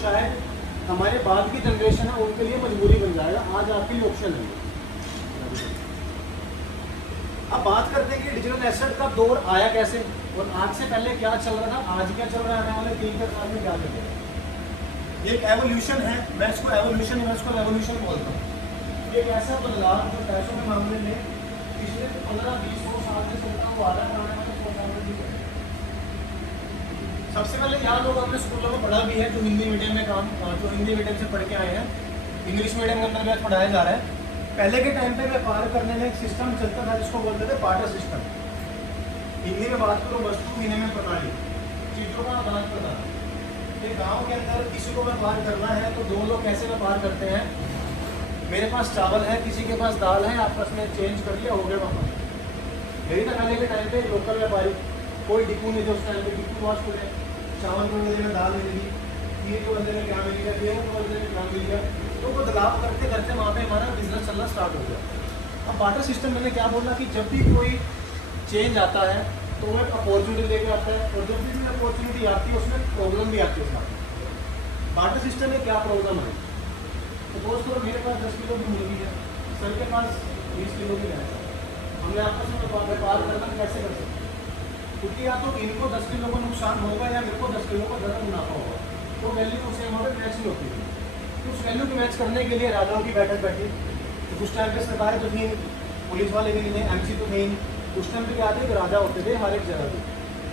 शायद हमारे बाद की जनरेशन है उनके लिए मजबूरी बन जाएगा, आज आपके लिए ऑप्शन है। अब बात करते हैं कि डिजिटल एसेट का दौर आया कैसे और आज से पहले क्या चल रहा था, आज क्या चल रहा है, आने वाले 3-4 साल में क्या करेगा। ये एक एवोल्यूशन है, मैं इसको एवोल्यूशन मैं इसको रेवोल्यूशन बोलता हूँ। ये एक ऐसा बदलाव जो पैसों के मामले में पिछले 15-20 साल से चलता हुआ आ रहा है, आने वाले 100 साल में भी करेगा। सबसे पहले यहाँ लोग अपने स्कूलों में पढ़ा भी है, जो हिंदी मीडियम में जो हिंदी मीडियम से पढ़ के आए हैं, इंग्लिश मीडियम के अंदर पढ़ाया जा रहा है। पहले के टाइम पे व्यापार करने में एक सिस्टम चलता था जिसको बोलते थे बार्टर सिस्टम। हिंदी में बात करो वस्तु विनिमय प्रणाली, चीजों का आदान प्रदान। एक गांव के अंदर किसी को व्यापार करना है तो दो लोग कैसे व्यापार करते हैं, मेरे पास चावल है, किसी के पास दाल है, आपस में चेंज कर लिया, हो गया व्यापार। यही था पहले के टाइम पे लोकल व्यापारी, कोई डिपू नहीं थे उस टाइम पे, डिपू वॉश खुले, चावल को बदले में दाल मिलेगी, खीर को बदले में क्या मिलेगा, गेहूँ को बदले में क्या मिलेगा, तो वो बदलाव करते करते वहाँ पे हमारा बिजनेस चलना स्टार्ट हो गया। अब बार्टर सिस्टम मैंने क्या बोला कि जब भी कोई चेंज आता है तो वो एक अपॉर्चुनिटी लेकर आता है, और जब भी अपॉर्चुनिटी आती है उसमें प्रॉब्लम भी आती है उसमें। बार्टर सिस्टम में क्या प्रॉब्लम है, सपोज करो मेरे पास 10 किलो की मुर्गी है, सर के पास 20 किलो की है, हमने आपस में व्यापार करना कैसे कर सकते, क्योंकि या तो इनको 10 किलो का नुकसान होगा या मेरे को 10 किलो का ज़्यादा मुनाफा होगा, तो वैल्यू उसे वहाँ पर मैच नहीं होती है। उस वैल्यू को मैच करने के लिए राजाओं की बैठक बैठी, तो कुछ टाइम पे सरकारें तो थी, पुलिस वाले भी नहीं थे, MC तो थे, उस टाइम पे क्या थे कि राजा होते थे हर एक जगह पे।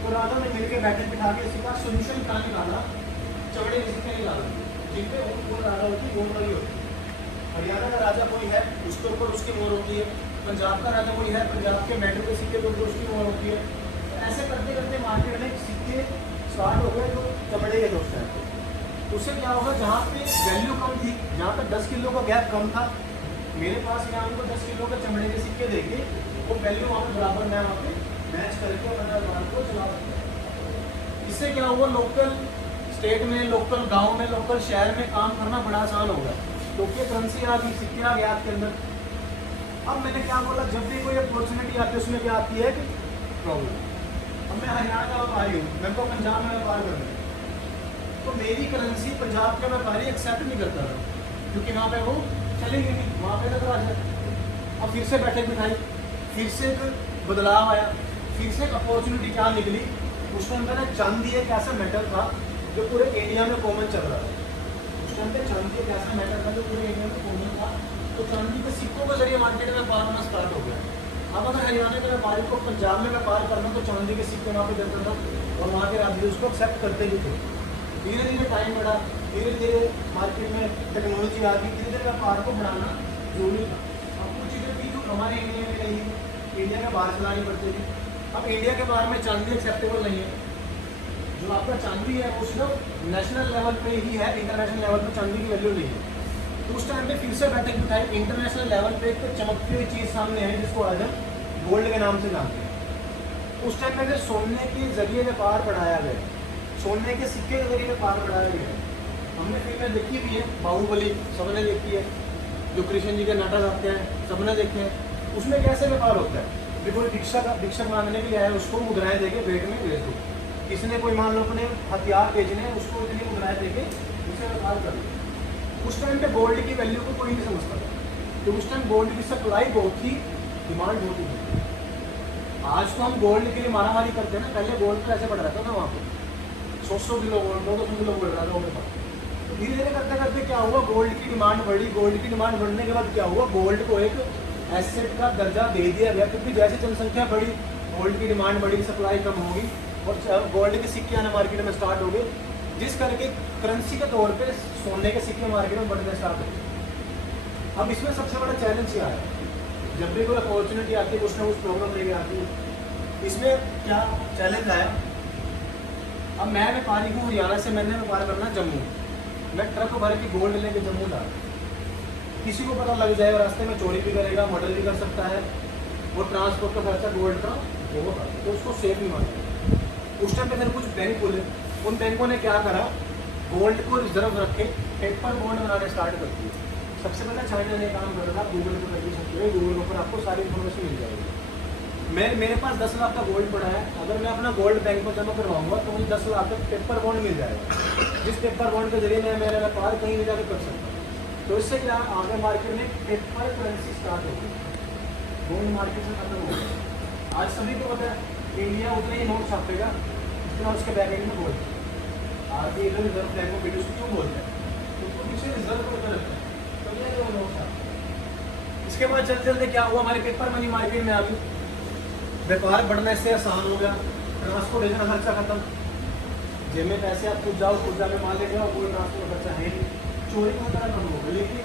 तो राजा ने मिलकर बैठक बिठा के इसका सोल्यूशन क्या निकाला, चमड़े के सिक्के निकाला, जिन पे वो राजा होती है, वो वाली होती है। हरियाणा का राजा कोई है उसके ऊपर उसकी मोहर होती है, पंजाब का राजा कोई है, पंजाब के मेटल के सिक्के के ऊपर उसकी मोहर होती है। ऐसे करते करते मार्केट में सिक्के स्टार्ट हो गए जो चमड़े के दोस्त हैं। उससे क्या होगा, जहाँ पे वैल्यू कम थी, जहाँ पे 10 किलो का गैप कम था, मेरे पास यहाँ उनको 10 किलो के चमड़े के सिक्के देके वो वैल्यू वहाँ पे बराबर मैं वहाँ पे मैच करके अपना व्यापार को चला सकता हूँ। इससे क्या हुआ, लोकल स्टेट में, लोकल गांव में, लोकल शहर में काम करना बड़ा आसान हो गया, क्योंकि करेंसी आ गई, सिक्के आ गया आपके अंदर। अब मैंने क्या बोला, जब भी कोई अपॉर्चुनिटी आती है उसमें क्या आती है कि प्रॉब्लम। अब मैं हरियाणा का व्यापारी हूँ, मेरे को पंजाब में व्यापार करना है, तो मेरी करेंसी पंजाब का व्यापारी एक्सेप्ट नहीं करता था, क्योंकि वहाँ पे वो चलेंगे नहीं, वहाँ पे तो आ जाए। अब फिर से बैठक बिठाई, फिर से एक बदलाव आया, फिर से एक अपॉर्चुनिटी क्या निकली। उस टाइम पे चांदी एक ऐसा मेटल था जो पूरे इंडिया में कॉमन चल रहा था। उस टाइम पे चांदी एक ऐसा मेटल था जो पूरे इंडिया में कॉमन था, तो चांदी के सिक्कों के जरिए मार्केट में व्यापार होना स्टार्ट हो गया। अब अगर हरियाणा के व्यापारी को पंजाब में व्यापार करना तो चांदी के सिक्के वहाँ पे देता था, और वहाँ के राज्य उसको एक्सेप्ट करते भी थे। धीरे धीरे टाइम बढ़ा, धीरे धीरे मार्केट में टेक्नोलॉजी आ गई, धीरे धीरे व्यापार को बढ़ाना जरूरी था। अब कुछ चीज़ें थी जो हमारे इंडिया में नहीं, इंडिया के बाहर चलानी पड़ती थी। अब इंडिया के बाहर में चांदी एक्सेप्टेबल नहीं है, जो आपका चांदी है वो सिर्फ नेशनल लेवल पे ही है, इंटरनेशनल लेवल पे चांदी की वैल्यू नहीं है। तो उस टाइम पे फिर से बैठक बिठाई, इंटरनेशनल लेवल पे एक चमकती हुई चीज़ सामने आई जिसको आज हम गोल्ड के नाम से जानते हैं। उस टाइम में सोने के जरिए व्यापार बढ़ाया गया, सोने के सिक्के के जरिए व्यापार बढ़ाया गया। हमने फिल्में देखी भी है, बाहुबली सबने देखी है, जो कृष्ण जी के नाटक आते हैं सबने देखे हैं। उसमें कैसे व्यापार होता है, कोई भिक्षक मांगने के लिए आया, उसको मुद्राएं देके पेट में भेज दो। किसने कोई मान लो अपने हथियार बेचने, उसको इतनी मुद्राएं देके उससे व्यापार कर लो। उस टाइम पे गोल्ड की वैल्यू को कोई नहीं समझता था, तो उस टाइम गोल्ड की सप्लाई बहुत थी, डिमांड बहुत थी। आज तो हम गोल्ड के लिए मारामारी करते हैं ना, पहले गोल्ड कैसे बढ़ रहा था ना, वहाँ पर 100 किलो गोल्ड, 200 किलो गोल्ड रहा था मेरे पास। तो धीरे धीरे करते करते क्या हुआ, गोल्ड की डिमांड बढ़ी। गोल्ड की डिमांड बढ़ने के बाद क्या हुआ, गोल्ड को एक एसेट का दर्जा दे दिया गया, क्योंकि जैसे जनसंख्या बढ़ी, गोल्ड की डिमांड बढ़ी, सप्लाई कम होगी और गोल्ड के सिक्के आना मार्केट में स्टार्ट हो गए, जिस करके करेंसी के तौर पे सोने के सिक्के मार्केट में बढ़ने स्टार्ट हो गए। अब इसमें सबसे बड़ा चैलेंज क्या है, जब भी कोई अपॉर्चुनिटी आती है कुछ ना कुछ प्रॉब्लम लेके आती है। इसमें क्या चैलेंज आया, अब मैं व्यापारी हूँ हरियाणा से, मैंने व्यापार करना जम्मू, मैं ट्रक भर के गोल्ड लेके जम्मू डाल, किसी को पता लग जाएगा, रास्ते में चोरी भी करेगा, मर्डर भी कर सकता है, और ट्रांसपोर्ट का खर्चा गोल्ड का होगा, तो उसको सेफ नहीं माना। उस टाइम पे फिर कुछ बैंक खुले, उन बैंकों ने क्या करा, गोल्ड को रिजर्व रखे पेपर बॉन्ड बनाने स्टार्ट कर दिए। सबसे पहले चाइना ने काम करा था, गूगल को कर दी सकते हैं, गूगल के ऊपर आपको सारी इन्फॉर्मेशन मिल जाएगी। मेरे पास 10 लाख का गोल्ड पड़ा है, अगर मैं अपना गोल्ड बैंक में जमा करवाऊंगा तो मुझे 10 लाख का पेपर बॉन्ड मिल जाएगा, जिस पेपर बॉन्ड के जरिए मैं मेरा व्यापार कहीं भी जाकर कर सकता हूँ। तो इससे क्या आगे मार्केट में पेपर करेंसी स्टार्ट होगी, गोल्ड मार्केट में खत्म हो गया। आज सभी को पता है इंडिया उतने ही नोट छापेगा जितना उसके बैक एंड में गोल्ड। आरबीआई रिजर्व बैंक को ब्रिटिश क्यों बोलते हैं, उसको पीछे रिजर्व को रखते हैं, तो ये जो नोट था। इसके बाद चलते चलते क्या हुआ, हमारे पेपर मनी मार्केट में आ गई, व्यापार बढ़ने से आसान हो गया, ट्रांसपोर्टेशन का खर्चा खत्म, जेब में पैसे आप खुद जाओ खुद जाके माल लेके आओ, कोई ट्रांसपोर्ट खर्चा है नहीं, चोरी का खतरा कम हो गया। लेकिन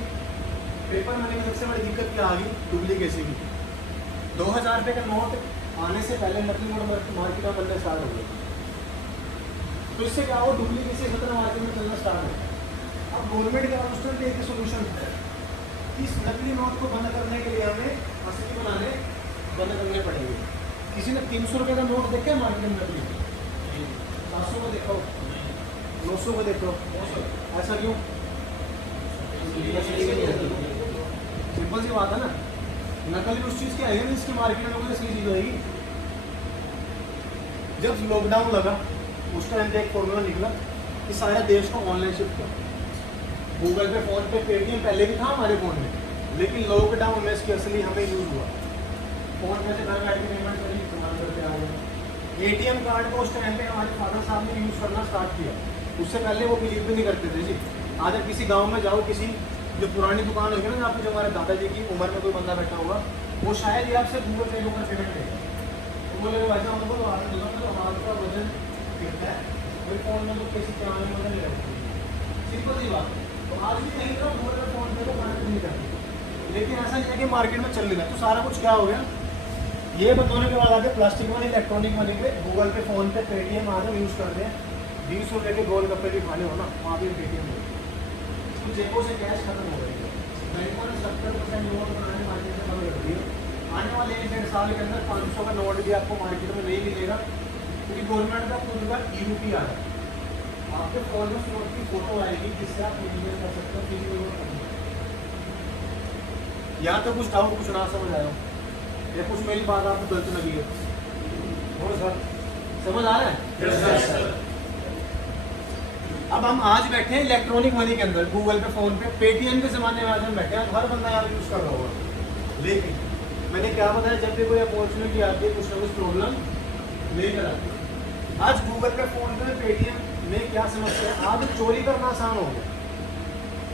पेपर मनी में सबसे बड़ी दिक्कत क्या आ गई, डुप्लीकेसी की। 2000 रुपये का नोट आने से पहले नकली नोट मार्केट में बनना स्टार्ट हो गया, तो इससे क्या हो, डुप्लीकेसी खतरा मार्केट में चलना स्टार्ट हो गया। अब गवर्नमेंट के पास उसमें एक सोल्यूशन है, इस नकली नोट को बंद करने के लिए हमें असली बनाने बंद करने पड़ेंगे। किसी ने 300 रुपये का नोट देखा है मार्केट में नकली, 700 को देखो, 900 को देखो, ऐसा क्यों? सिंपल सी बात है ना, नकली उस चीज़ की आएगी ना जिसकी मार्केट में लोगों असली चीज़ होगी। जब लॉकडाउन लगा उस टाइम पे एक फॉर्मूला निकला कि सारे देश को ऑनलाइन शिफ्ट करो। गूगल पे, फोन पे, पेटीएम पहले भी था हमारे फ़ोन में, लेकिन लॉकडाउन में इसकी असली हमें यूज़ हुआ। फ़ोन में से घर बैठ के पेमेंट करी, इस्तेमाल करते आ गए। एटीएम कार्ड को उस टाइम पे हमारे फादर साहब ने यूज़ करना स्टार्ट किया, उससे पहले वो बिलीव भी नहीं करते थे जी। आज आप किसी गाँव में जाओ, किसी जो पुरानी दुकान होगी ना, आपको जो हमारे दादाजी की उम्र में कोई बंदा बैठा होगा, वो शायद ही आपसे गूगल पे होकर पेमेंट देगा। तो बोले वैसा उनको तो हमारा वजन गिरता है, कोई फ़ोन में तो किसी पुराने वजन ले रहे, सिंपल सी बात है। तो आज भी कहीं तरह गूगल पे फ़ोन पे तो पेमेंट नहीं करती, लेकिन ऐसा नहीं है कि मार्केट में चल नहीं रहा। तो सारा कुछ क्या हो गया, ये बतौने के बाद आगे प्लास्टिक मनी, इलेक्ट्रॉनिक मनी पे, गूगल पे, फ़ोन पे, पेटीएम आज हम यूज़ करते हैं। 20 रुपये के गोल गप्पे भी खाने हो ना, वहाँ भी पेटीएम हो, तो जेबों से कैश खत्म हो रही है। बैंकों ने 70% नोट बनाने मार्केट से बंद कर दिए। आने वाले 1-1.5 साल के अंदर 500 का नोट भी आपको मार्केट में नहीं मिलेगा, क्योंकि गवर्नमेंट का खुद का यूपी आ रहा है। आपके फ़ोन में उस नोट की फोटो आएगी जिससे आप विजिबल कर सकते हो, किसी को या तो कुछ डाउट, कुछ ना समझ आया या कुछ मेरी बात आपको गलत लगी है, और सर समझ आ रहा है? yes, अब हम आज बैठे हैं इलेक्ट्रॉनिक मनी के अंदर, गूगल पे, फोन पे, पेटीएम के ज़माने में आज हम बैठे हैं, हर बंदा यार यूज़ कर रहा होगा। लेकिन मैंने क्या बताया, जब भी कोई अपॉर्चुनिटी आती है कुछ ना कुछ प्रॉब्लम लेकर आती है। आज गूगल पे, फोन पे, पेटीएम में क्या समस्या है, आज चोरी करना आसान हो गया,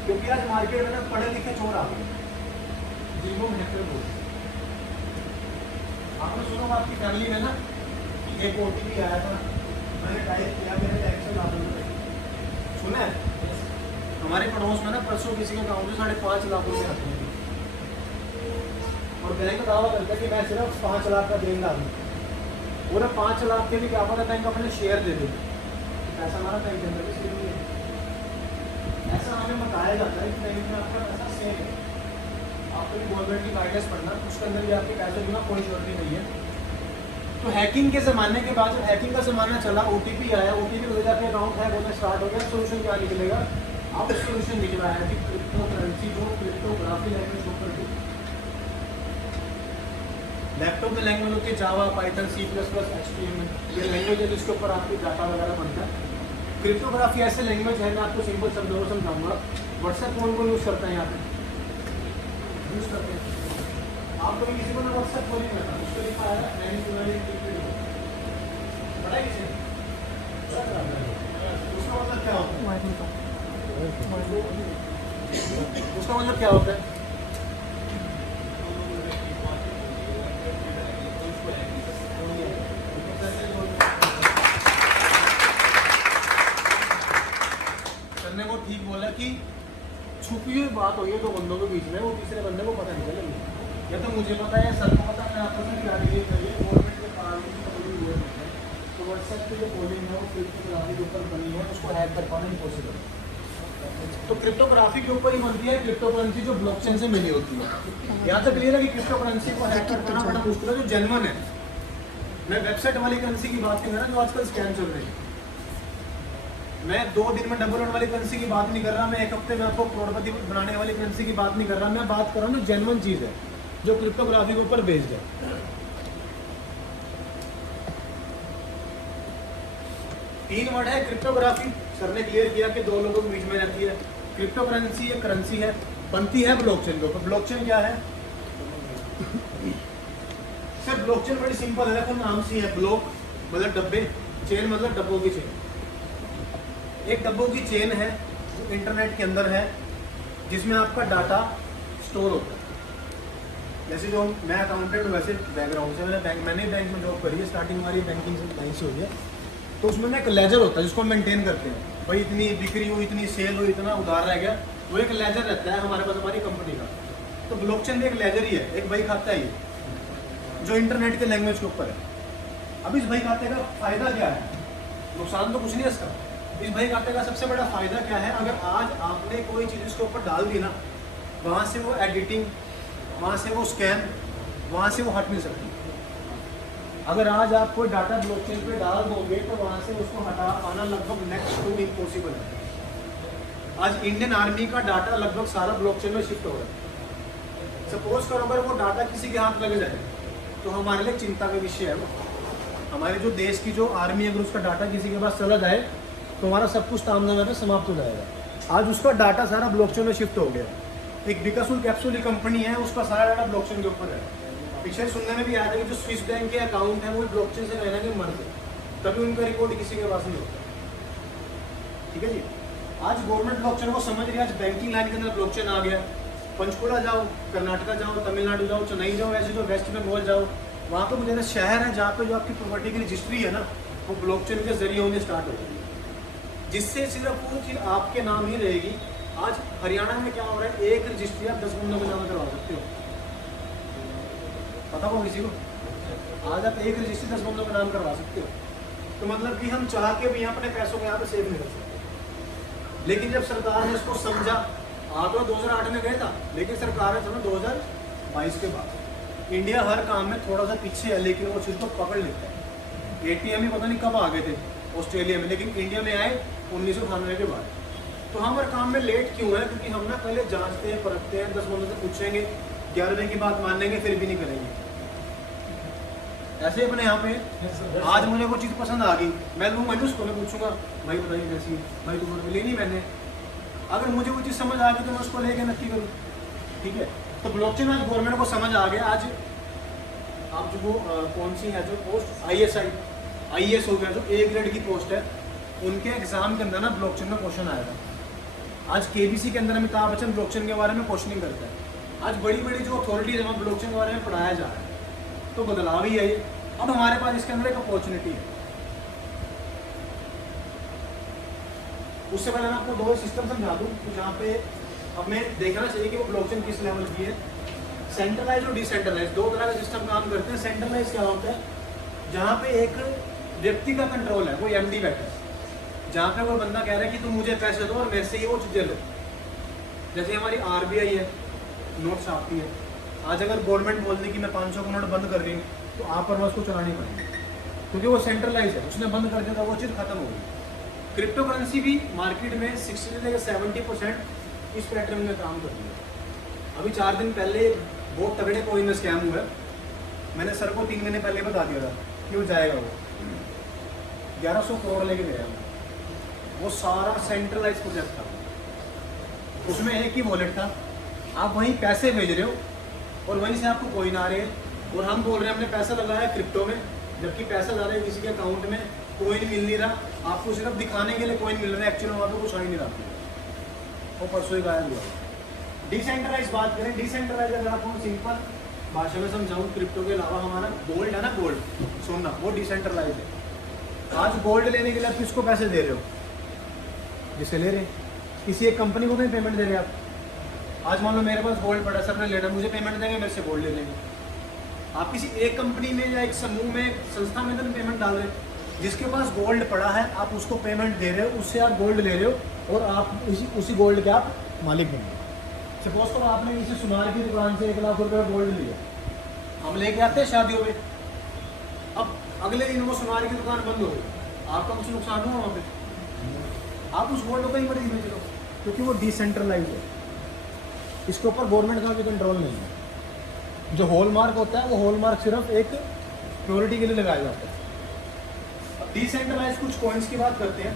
क्योंकि आज मार्केट में ना पढ़े लिखे चोर आ गए, जिनको हैकर बोलते हैं। आपने सुना आपकी फैमिली में ना कि एक OTP आया था, मैंने टाइप किया, मेरे बैंक से लाभ रुपये सुना है। हमारे पड़ोस में ना परसों किसी के अकाउंट में 5.5 लाख रुपये आते हैं, और बैंक दावा करता है कि मैं सिर्फ 5 लाख का देंगे आदमी, पूरा 5 लाख के भी क्या पता बैंक अपने शेयर दे दे, पैसा हमारा बैंक के अंदर भी सेव नहीं है। ऐसा हमें बताया जाता है कि बैंक में आपका पैसा सेव है। आपको भी गवर्नमेंट की गाइडेंस पढ़ना, उसके अंदर भी आपके पैसे देना कोई श्योरिटी नहीं है। तो हैकिंग के ज़माने के बाद, जब हैकिंग का ज़माना चला, OTP आया, OTP वजह के अकाउंट हैक होना स्टार्ट हो गया। सोल्यूशन क्या निकलेगा, अब सोल्यूशन निकल रहा है कि क्रिप्टो करेंसी जो क्रिप्टोग्राफी लैंग्वेज के ऊपर भी, लैपटॉप में लैंग्वेज होती है जावा, पाइथन, C++, HTML, ये लैंग्वेज है जिसके ऊपर आपकी डाटा वगैरह बनता है। क्रिप्टोग्राफी ऐसे लैंग्वेज है, मैं आपको सिंपल शब्दों में समझाऊंगा। व्हाट्सएप कौन कौन यूज़ करता है यहाँ पे, यूज़ करते हैं आप कभी किसी को ना व्हाट्सएप खोल नहीं करता, उसको लिखा है पढ़ा किसी उसका मतलब क्या होता है, उसका मतलब क्या होता है, करने को ठीक बोला कि छुपी हुई बात हुई है दो बंदों के बीच में, वो तीसरे बंदे को पता नहीं चलेगी, या तो मुझे पता है, सर को पता है, मैं आपस में क्या करिए गवर्नमेंट के कारण हुए हैं। तो व्हाट्सएप की जो कोडिंग है वो क्रिप्टोग्राफी के ऊपर बनी है, उसको हैक कर पाना इम्पॉसिबल है। तो क्रिप्टोग्राफी के ऊपर ही बनती है क्रिप्टो करेंसी जो ब्लॉकचेन से मिली होती है। यहाँ तक क्लियर है कि क्रिप्टो करेंसी को हैक कर पाना बड़ा मुश्किल है, जो जेन्युइन है। मैं वेबसाइट वाली करेंसी की बात नहीं कर रहा जो आजकल स्कैम चल रही है, मैं 2 दिन में डबल होने वाली करेंसी की बात नहीं कर रहा, मैं 1 हफ्ते में आपको करोड़पति बनाने वाली करेंसी की बात नहीं कर रहा, मैं बात कर रहा हूँ जो जेन्युइन चीज़ है, जो क्रिप्टोग्राफी के ऊपर बेस्ड है। 3 वर्ड है क्रिप्टोग्राफी, सर ने क्लियर किया कि 2 लोगों के बीच में रहती है। क्रिप्टो करेंसी ये करेंसी है, बनती है ब्लॉकचेन के ऊपर। ब्लॉकचेन क्या है सर? ब्लॉकचेन बड़ी सिंपल है, देखो नाम से है, ब्लॉक मतलब डब्बे, चेन मतलब डब्बों की चेन। एक डब्बों की चेन है जो इंटरनेट के अंदर है, जिसमें आपका डाटा स्टोर होता है। जैसे जो मैं अकाउंटेंट हूँ, वैसे बैकग्राउंड से मैंने बैंक में जॉब करी है, स्टार्टिंग हमारी बैंकिंग से लाइन से हुई है। तो उसमें ना एक लेजर होता है जिसको हम मेंटेन करते हैं, भाई इतनी बिक्री हुई, इतनी सेल हुई, इतना उधार रह गया, वो एक लेजर रहता है हमारे पास, हमारी कंपनी का। तो ब्लॉकचेन भी एक लेजर ही है, एक बही खाता है ये, जो इंटरनेट के लैंग्वेज के ऊपर है। अब इस बही खाते का फायदा क्या है? नुकसान तो कुछ नहीं है इसका। इस बही खाते का सबसे बड़ा फायदा क्या है? अगर आज आपने कोई चीज़ इसके ऊपर डाल दी ना, वहाँ से वो एडिटिंग, वहाँ से वो स्कैन, वहाँ से वो हट नहीं सकती। अगर आज आप कोई डाटा ब्लॉकचेन पे डाल दोगे तो वहाँ से उसको हटा पाना लगभग नेक्स्ट टू इम्पॉसिबल है। आज इंडियन आर्मी का डाटा लगभग सारा ब्लॉकचेन में शिफ्ट हो रहा है। सपोज करो अगर वो डाटा किसी के हाथ लग जाए तो हमारे लिए चिंता का विषय है वो। हमारे जो देश की जो आर्मी, अगर उसका डाटा किसी के पास चला जाए तो हमारा सब कुछ तामझाम समाप्त हो जाएगा। आज उसका डाटा सारा ब्लॉकचेन में शिफ्ट हो गया। एक बिकासुल कैप्सूल कंपनी है, उसका सारा डाटा ब्लॉकचेन के ऊपर है। पिछले सुनने में भी आया था कि जो स्विस बैंक के अकाउंट है वो ब्लॉकचेन से कहना कि मर गए, तभी उनका रिकॉर्ड किसी के पास नहीं होता। ठीक है जी। आज गवर्नमेंट ब्लॉकचेन को समझ रही है। आज बैंकिंग लाइन के अंदर ब्लॉकचेन आ गया। पंचकुला जाओ, कर्नाटका जाओ, तमिलनाडु जाओ, चेन्नई जाओ, ऐसे जो वेस्ट बंगाल जाओ, वहाँ पर मुझे शहर है जहाँ पे जो आपकी प्रॉपर्टी की रजिस्ट्री है ना, वो ब्लॉकचेन के जरिए होने स्टार्ट हो जाएगी, जिससे सिर्फ वो चीज़ आपके नाम ही रहेगी। आज हरियाणा में क्या हो रहा है, एक रजिस्ट्री आप 10 बंदों के नाम करवा सकते हो। पता हो किसी को? आज आप एक रजिस्ट्री 10 बंदों का नाम करवा सकते हो। तो मतलब कि हम चाह के भी यहाँ अपने पैसों को यहाँ पे सेव नहीं कर सकते। लेकिन जब सरकार ने इसको समझा, आप तो 2008 में गया था, लेकिन सरकार ने समझा 2022 के बाद। इंडिया हर काम में थोड़ा सा पीछे है, लेकिन वो चीज़ को पकड़ लेता है। ATM ही पता नहीं कब आ गए थे ऑस्ट्रेलिया में, लेकिन इंडिया में आए 1998 के बाद। तो हम हर काम में लेट क्यों है? क्योंकि हम ना पहले जांचते हैं, परखते हैं, 10 बंदों से पूछेंगे, 11वें की बात मान लेंगे, फिर भी नहीं करेंगे। ऐसे अपने यहाँ पे आज मुझे वो चीज़ पसंद आ गई, मैं लूँगा नहीं उसको, मैं पूछूंगा भाई बताइए कैसी है, भाई तुम्हारे लेनी मैंने, अगर मुझे वो चीज़ समझ आ गई तो मैं उसको लेके नक्की करूँ। ठीक है। तो ब्लॉकचेन आज गवर्नमेंट को समझ आ गया। आज आप जो वो कौन सी है जो पोस्ट IAS हो गया, जो A ग्रेड की पोस्ट है, उनके एग्जाम के अंदर ना ब्लॉकचेन में क्वेश्चन आएगा। आज KBC के अंदर अमिताभ बच्चन ब्लॉकचेन के बारे में क्वेश्चनिंग करता है। आज बड़ी बड़ी जो अथॉरिटीज है ब्लॉकचेन के बारे में पढ़ाया जा रहा है। तो बदलाव ही है ये। अब हमारे पास इसके अंदर एक अपॉर्चुनिटी है। उससे पहले मैं आपको 2 सिस्टम समझा दूँ जहाँ पे हमें देखना चाहिए कि वो ब्लॉकचेन किस लेवल की है। सेंट्रलाइज और डिसेंट्रलाइज, 2 तरह के सिस्टम काम करते हैं। सेंट्रलाइज क्या होता है? जहाँ पे एक व्यक्ति का कंट्रोल है, कोई MD बैठा है, जहाँ पे कोई बंदा कह रहा है कि तुम मुझे पैसे दो और मेरे से ही वो चीज़ें लो। जैसे हमारी RBI है, नोट छापती है। आज अगर गवर्नमेंट बोल दी कि मैं 500 का नोट बंद कर रही हूँ, तो आप पर उसको चलानी पड़ेगी, क्योंकि वो सेंट्रलाइज है। उसने बंद कर दिया था, वो चीज़ खत्म हो गई। क्रिप्टो करेंसी भी मार्केट में 60 से 70% इस पैटर्न में काम कर रही है। अभी 4 दिन पहले बहुत तगड़े कोइन में स्कैम हुआ है। मैंने सर को 3 महीने पहले बता दिया था कि वो जाएगा, वो 1100 करोड़ लेके गया। वो सारा सेंट्रलाइज प्रोजेक्ट था, उसमें एक ही वॉलेट था। आप वहीं पैसे भेज रहे हो और वहीं से आपको कोइन आ रहे हैं, और हम बोल रहे हैं हमने पैसा लगाया क्रिप्टो में, जबकि पैसा जा रहा है किसी के अकाउंट में, कोइन मिल नहीं रहा। आपको सिर्फ दिखाने के लिए कोइन मिल रहा है, एक्चुअली वहाँ पे कुछ आ ही नहीं रहा। वो परसों ही गायब हुआ। डिसेंट्रलाइज बात करें, डिसेंट्रलाइज अगर आपको सिंपल भाषा में समझाऊँ, क्रिप्टो के अलावा हमारा गोल्ड है ना, गोल्ड सोना, वो डिसेंट्रलाइज है। आज गोल्ड लेने के लिए आप किसको पैसे दे रहे हो? जिसे ले रहे हैं, किसी एक कंपनी को नहीं पेमेंट दे रहे आप। आज मान लो मेरे पास गोल्ड पड़ा, सर ने लेना, मुझे पेमेंट देंगे, मेरे से गोल्ड ले लेंगे। आप किसी एक कंपनी में या एक समूह में, एक संस्था में तो पेमेंट डाल रहे हैं। जिसके पास गोल्ड पड़ा है आप उसको पेमेंट दे रहे हो, उससे आप गोल्ड ले रहे हो और आप उसी गोल्ड के आप मालिक बन गए। सपोज करो आपने किसी सुनार की दुकान से 1 लाख रुपये का गोल्ड लिया, हम लेके आते हैं शादियों में। अब अगले दिन वो सुनार की दुकान बंद हो गई, आपका कुछ नुकसान हुआ वहाँ पे? आप उस गोल्ड को ही मर्जी बेच लो, क्योंकि वो डिसेंट्रलाइज है। इसके ऊपर गवर्नमेंट का भी कंट्रोल नहीं है। जो हॉलमार्क होता है वो हॉलमार्क सिर्फ एक प्योरिटी के लिए लगाया जाता है। डिसेंट्रलाइज कुछ कॉइन्स की बात करते हैं।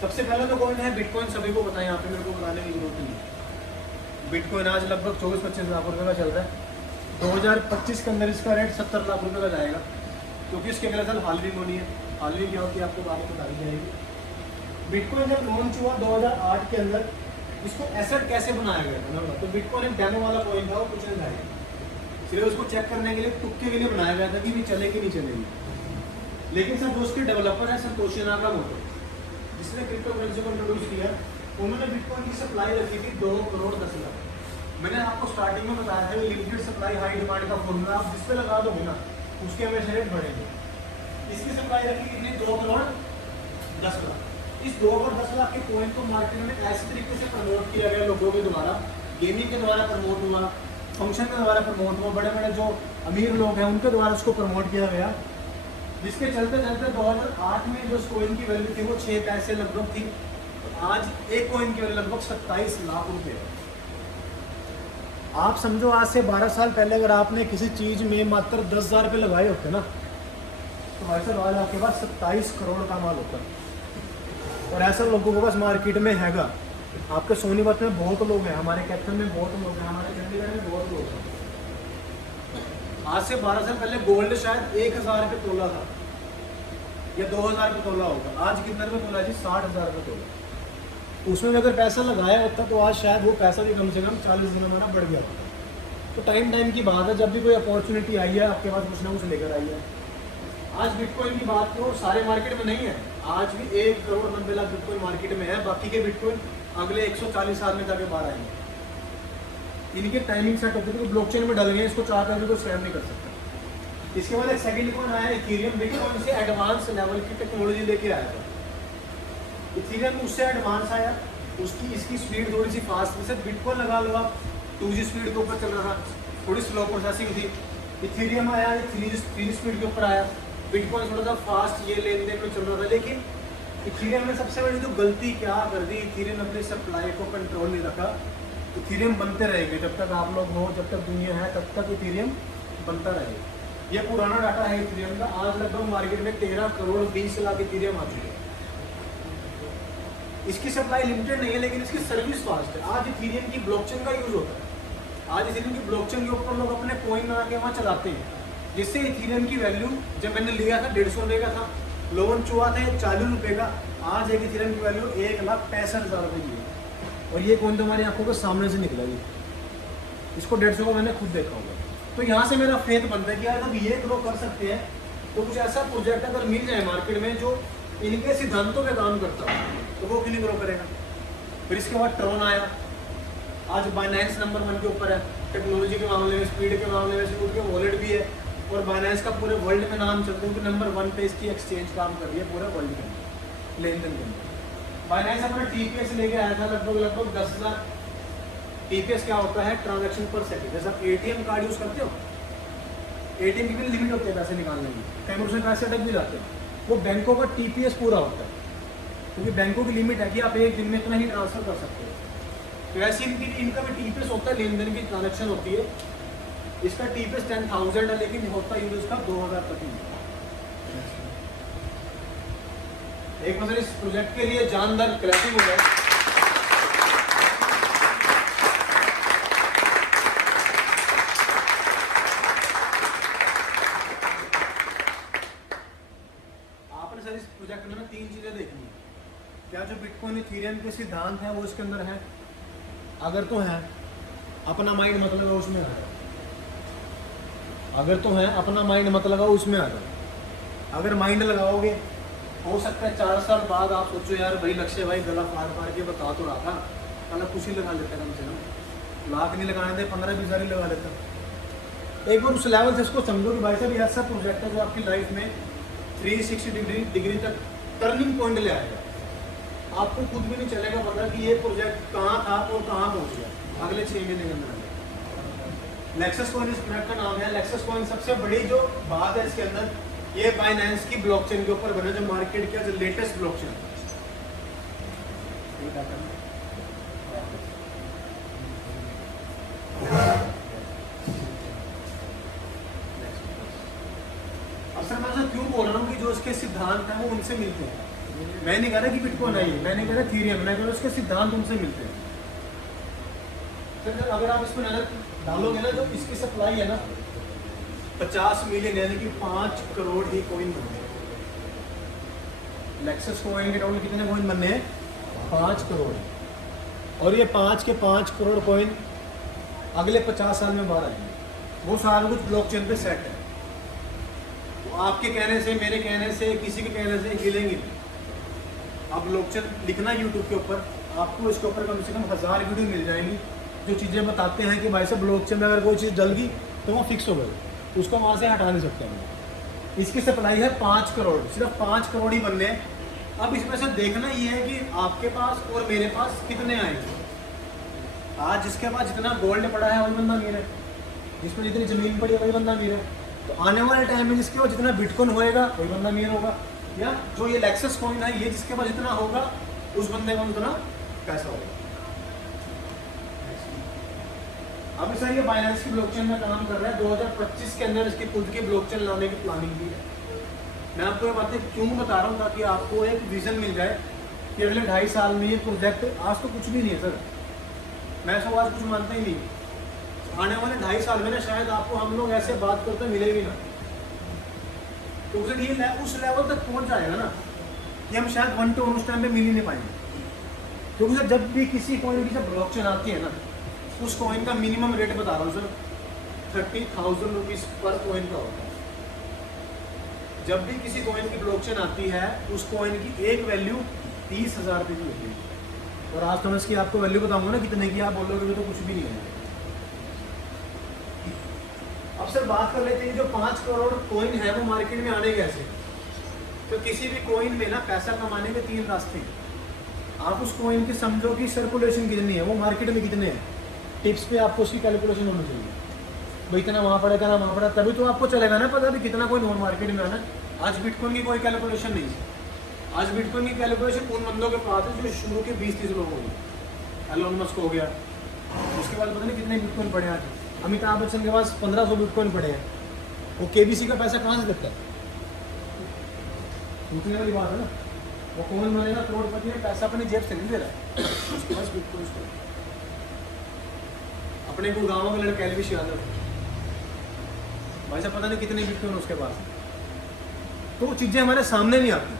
सबसे पहला तो कॉइन है बिटकॉइन, सभी को पता है, यहाँ पे मेरे को बताने की जरूरत नहीं है। बिटकॉइन आज लगभग 24-25 लाख रुपए का चल रहा है। 2025 के अंदर इसका रेट 70 लाख रुपए का जाएगा, क्योंकि इसके अगले साल हालविंग होनी है। हालविंग क्या होती है आपको बात बताई जाएगी। बिटकॉइन जब लॉन्च हुआ 2008 के अंदर, इसको एसेट कैसे बनाया गया था ना, तो बिटकॉइन एक डेमो वाला कॉइन था, वो कुछ नहीं था, सिर्फ उसको चेक करने के लिए, तुक्के के लिए बनाया गया था कि भी चले कि नहीं चलेगी। लेकिन सर जो उसके डेवलपर है संतोषी नाकामोटो, जिसने क्रिप्टो करेंसी को इंट्रोड्यूस किया, उन्होंने बिटकॉइन की सप्लाई रखी थी 2 करोड़ 10 लाख। मैंने आपको स्टार्टिंग में बताया था लिमिटेड सप्लाई हाई डिमांड का फॉर्मूला आप जिस पे लगा दोगे ना, उसके हमेशा रेट बढ़ेंगे। इसकी सप्लाई रखी कितनी, 2 करोड़ 10 लाख। इस 2 करोड़ 10 लाख के कॉइन को मार्केट में ऐसे तरीके से प्रमोट किया गया लोगों के द्वारा, गेमिंग के द्वारा प्रमोट हुआ, फंक्शन के द्वारा प्रमोट हुआ, बड़े बड़े जो अमीर लोग हैं उनके द्वारा उसको प्रमोट किया गया, जिसके चलते चलते 2008 में जो कॉइन की वैल्यू थी वो 6 पैसे लगभग थी। आज एक कॉइन की वैल्यू लगभग 27 लाख रुपये। आप समझो आज से 12 साल पहले अगर आपने किसी चीज़ में मात्र 10,000 रुपये लगाए होते ना, तो भाई साहब आज आपके पास 27 करोड़ का माल होता है। और ऐसा लोगों के पास मार्केट में हैगा। आपके सोनीपत में बहुत लोग हैं, हमारे कैप्टन में बहुत लोग हैं, हमारे चंडीगढ़ में बहुत लोग हैं। आज से 12 साल पहले गोल्ड शायद 1,000 रुपये तोला था या 2,000 रुपये तोला होगा। आज कितने रुपये तोला जी, 60,000 रुपये तोला। उसमें भी अगर पैसा लगाया होता तो आज शायद वो पैसा भी कम से कम 40 गुना में बढ़ गया होता। तो टाइम की बात है, जब भी कोई अपॉर्चुनिटी आई है आपके पास कुछ ना कुछ लेकर आई है। आज बिटकॉइन की बात करो, सारे मार्केट में नहीं है, आज भी 1 करोड़ 90 लाख बिटकॉइन मार्केट में है। बाकी के बिटकॉइन अगले 140 साल में जाके बाहर आएंगे। इनके टाइमिंग सेट होती है, तो ब्लॉकचेन में डल गए, इसको चाह करके तो स्कैम नहीं कर सकता। इसके बाद एक सेकंड कॉइन आया इथेरियम। बिटकॉइन से एडवांस लेवल की टेक्नोलॉजी लेके आया था। इथेरियम उससे एडवांस आया, इसकी स्पीड थोड़ी सी फास्ट, जैसे बिटकॉइन लगा लो आप 2G स्पीड के ऊपर चल रहा था, थोड़ी स्लो प्रोसेसिंग थी। इथेरियम आया 3G स्पीड के ऊपर आया। बिटकॉइन थोड़ा सा फास्ट ये लेन देन में चल रहा था। लेकिन इथेरियम ने सबसे बड़ी जो गलती क्या कर दी, इथेरियम अपने सप्लाई को कंट्रोल नहीं रखा। इथेरियम बनते रहेंगे जब तक आप लोग हो, जब तक दुनिया है तब तक इथेरियम बनता रहेगा। ये पुराना डाटा है इथेरियम का। आज लगभग मार्केट में 13 करोड़ 20 लाख इथेरियम आ चुके हैं। इसकी सप्लाई लिमिटेड नहीं है, लेकिन इसकी सर्विस फास्ट है। आज इथेरियम की ब्लॉकचेन का यूज होता है। आज इथेरियम की ब्लॉकचेन के ऊपर लोग अपने कॉइन बना के वहाँ चलाते हैं, जिससे इथेरियम की वैल्यू जब मैंने लिया था 150 रुपये का था, लॉन्च हुआ था 40 रुपये का, आज एक इथेरियम की वैल्यू 1,65,000 रुपये की है। और ये कॉइन तो हमारी आंखों के सामने से निकला जी, इसको 150 का मैंने खुद देखा होगा। तो यहाँ से मेरा फेथ बनता है कि यार जब ये ग्रो कर सकते हैं तो कुछ ऐसा प्रोजेक्ट अगर मिल जाए मार्केट में जो इनके सिद्धांतों पे काम करता है, तो वो क्यों नहीं ग्रो करेगा। फिर इसके बाद ट्रोन आया, आज बाइनेंस नंबर 1 के ऊपर है टेक्नोलॉजी के मामले में, स्पीड के मामले में, सिक्योरिटी के वॉलेट भी है, और बाइनेंस का पूरे वर्ल्ड में नाम चलता है कि नंबर 1 पे इसकी एक्सचेंज काम कर रही है पूरे वर्ल्ड में लेन देन के अंदर। बाइनेंस अपना TPS लेके आया था लगभग 10,000। TPS क्या होता है, ट्रांजेक्शन पर सेकेंड। जैसे आप ATM कार्ड यूज़ करते हो, ATM की भी लिमिट होती है पैसे निकालने की, कई उसमें पैसे अटक भी जाते हैं, वो बैंकों का TPS पूरा होता है, क्योंकि बैंकों की लिमिट है कि आप एक दिन में इतना ही ट्रांसफर कर सकते हो। तो वैसे इनका भी TPS होता है, लेन देन की ट्रांजेक्शन होती है। इसका TPS 10,000 है, लेकिन होता यूज इसका 2,000 तक ही। एक मतलब इस प्रोजेक्ट के लिए जानदार क्लैपिंग हो जाए। आपने सर इस प्रोजेक्ट में 3 चीजें देखनी है। क्या जो बिटकॉइन इथेरियम के सिद्धांत हैं वो इसके अंदर है? अगर तो है, अपना माइंड मत लगाओ उसमें आ जाओ। अगर तो है, अपना माइंड मत लगाओ उसमें आ जाओ। अगर माइंड लगाओगे, हो सकता है 4 साल बाद आप सोचो यार भाई लक्ष्य भाई गला फाड़ के बता तो रहा था, पहले कुछ ही लगा लेता कम से कम, लाख नहीं लगाने थे 15-20 ही लगा लेता। एक बार उस लेवल से इसको समझो कि भाई साहब ऐसा प्रोजेक्ट है जो आपकी लाइफ में 360 डिग्री तक टर्निंग पॉइंट ले आएगा। आपको खुद भी नहीं चलेगा पता कि ये प्रोजेक्ट कहाँ था और कहाँ पहुँच गया अगले 6 महीने के अंदर। लेक्सस कॉइन इस प्रोजेक्ट का नाम है। लेक्सस कॉइन सबसे बड़ी जो बात है इसके अंदर, ये बाइनेंस की ब्लॉकचेन के ऊपर बना, जो मार्केट का जो लेटेस्ट ब्लॉकचेन। अब सर मैं क्यों बोल रहा हूँ कि जो उसके सिद्धांत हैं वो उनसे मिलते हैं। मैं नहीं कह रहा कि बिटकॉइन है, मैंने कह रहा थीरियम, मैं कह रहा उसके सिद्धांत उनसे मिलते हैं। फिर अगर आप इसमें नजर डालोगे ना, जो इसकी सप्लाई है ना 50 मिलियन यानी कि 5 करोड़ ही कॉइन बनने हैं। लेक्सस कॉइन के टोटल कितने कॉइन बनने हैं? 5 करोड़। और ये 5 के 5 करोड़ कॉइन अगले 50 साल में बाहर आएंगे। वो सारा कुछ ब्लॉकचेन पे सेट है। तो आपके कहने से, मेरे कहने से, किसी के कहने से हिलेंगे नहीं। आप ब्लॉकचेन लिखना यूट्यूब के ऊपर, आपको इसके ऊपर कम से कम 1000 वीडियो मिल जाएंगी जो चीज़ें बताते हैं कि भाई साहब ब्लॉकचेन में अगर कोई चीज़ जल गई तो वो फिक्स हो गई, उसको वहाँ से हटा नहीं सकते हम। इसकी सप्लाई है 5 करोड़, सिर्फ 5 करोड़ ही बनने हैं। अब इसमें से देखना ये है कि आपके पास और मेरे पास कितने आएंगे। आज जिसके पास जितना गोल्ड पड़ा है वही बंदा अमीर है, जिसमें जितनी ज़मीन पड़ी है वही बंदा अमीर है। तो आने वाले टाइम में जिसके पास जितना बिटकॉइन होएगा वही बंदा अमीर होगा, या जो ये लेक्सस कॉइन है ये जिसके पास जितना होगा उस बंदे का उतना पैसा होगा। अभी सर ये बाइनेंस की ब्लॉकचेन में काम कर रहा है, 2025 के अंदर इसकी खुद की ब्लॉकचेन लाने की प्लानिंग भी है। मैं आपको ये बातें क्यों बता रहा हूँ, ताकि आपको एक विजन मिल जाए कि अगले 2.5 साल में ये प्रोजेक्ट, आज तो कुछ भी नहीं है सर, मैं सब आज कुछ मानता ही नहीं, आने वाले 2.5 साल में ना शायद आपको हम लोग ऐसे बात करते मिले भी ना। तो सर ये उस लेवल तक पहुँच जाएगा ना कि हम शायद 1 to 1 उस टाइम पे मिल ही नहीं पाएंगे। क्योंकि सर जब भी किसी कॉइन की जब ब्लॉकचेन आती है ना, उस कॉइन का मिनिमम रेट बता रहा हूँ सर, 30,000 रुपीज़ पर कॉइन का होता है। जब भी किसी कॉइन की ब्लॉकचेन आती है उस कॉइन की एक वैल्यू 30,000 रुपये की होती है। और आज तो मैं इसकी आपको वैल्यू बताऊंगा ना कितने की, आप बोलोगे तो कुछ भी नहीं है। अब सर बात कर लेते हैं जो 5 करोड़ कॉइन है वो मार्केट में आने कैसे। तो किसी भी कॉइन में ना पैसा कमाने के 3 रास्ते हैं। आप उस कॉइन की समझो कि सर्कुलेशन कितनी है, वो मार्केट में कितने हैं, टिप्स पे आपको उसकी कैलकुलेशन होनी चाहिए। भाई इतना वहाँ पड़ा, इतना वहाँ पड़ा, तभी तो आपको चलेगा ना पता भी कितना कोई नॉन मार्केट में आना। आज बिटकॉइन की कोई कैलकुलेशन नहीं है। आज बिटकॉइन की कैलकुलेशन उन बंदों के पास है जो शुरू के 20-30 लोग हो गए। एलोन मस्क हो गया, उसके बाद पता नहीं कितने बिटकॉइन पड़े आज। अमिताभ बच्चन के पास 1500 बिटकॉइन पड़े हैं। वो केबीसी का पैसा कहाँ से देता है? सोचने वाली बात है ना। वो कौन बनेगा करोड़पति में, पैसा अपनी जेब से नहीं दे रहा है, उसके पास बिटकॉइन पड़े। अपने गुड़गांव का लड़का एलविश यादव, भाई साहब पता नहीं कितने बिटकॉइन उसके पास है। तो वो चीज़ें हमारे सामने नहीं आती,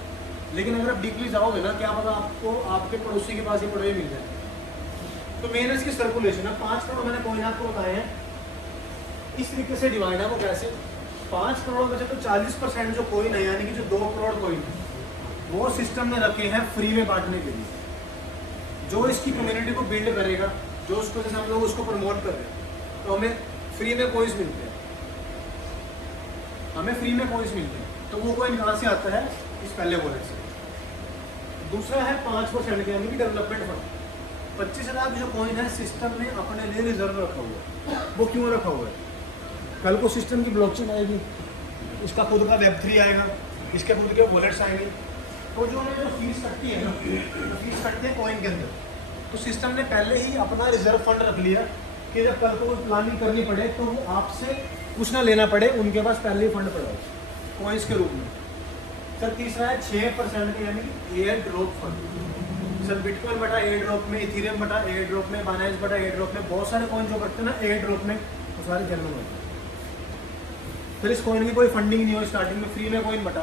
लेकिन अगर आप डीपली जाओगे ना, क्या पता आपको आपके पड़ोसी के पास ही पड़े हुए मिल जाए। तो मेन इसकी सर्कुलेशन है। 5 करोड़ मैंने कॉइन आपको बताए हैं, इस तरीके से डिवाइड है। वो कैसे? 5 करोड़ में से तो 40% जो कॉइन है, यानी कि जो 2 करोड़ कॉइन है, वो सिस्टम ने रखे हैं फ्री में बांटने के लिए। जो इसकी कम्युनिटी को बिल्ड करेगा, जो उसको जैसे हम लोग उसको प्रमोट कर रहे हैं, तो हमें फ्री में कॉइन्स मिलते हैं, हमें फ्री में कॉइन्स मिलते हैं। तो वो कॉइन कहाँ से आता है? इस पहले वॉलेट से। दूसरा है 5% यानी कि डेवलपमेंट फंड। 25,000 जो कॉइन है सिस्टम ने अपने लिए रिजर्व रखा हुआ है। वो क्यों रखा हुआ है? कल को सिस्टम की ब्लॉकचेन आएगी, उसका खुद का Web3 आएगा, इसके खुद के वॉलेट्स आएंगे, तो जो हमें जो फीस कटती है ना, तो फीस कटती है कॉइन के अंदर। तो सिस्टम ने पहले ही अपना रिजर्व फंड रख लिया कि जब कल को प्लानिंग करनी पड़े तो वो आपसे कुछ ना लेना पड़े, उनके पास पहले ही फंड पड़ा है कॉइन्स के रूप में। सर तीसरा है 6% यानी कि air drop fund. Sir bitcoin बटा एयर ड्रॉप में, इथेरियम बटा एयर ड्रॉप में, बाइनेंस बटा एयर ड्रॉप में, बहुत सारे कॉइन जो करते हैं ना एयर ड्रॉप में, वो सारे जन्म होते हैं। फिर इस कॉइन की कोई फंडिंग नहीं हो, स्टार्टिंग में फ्री में कॉइन बटा।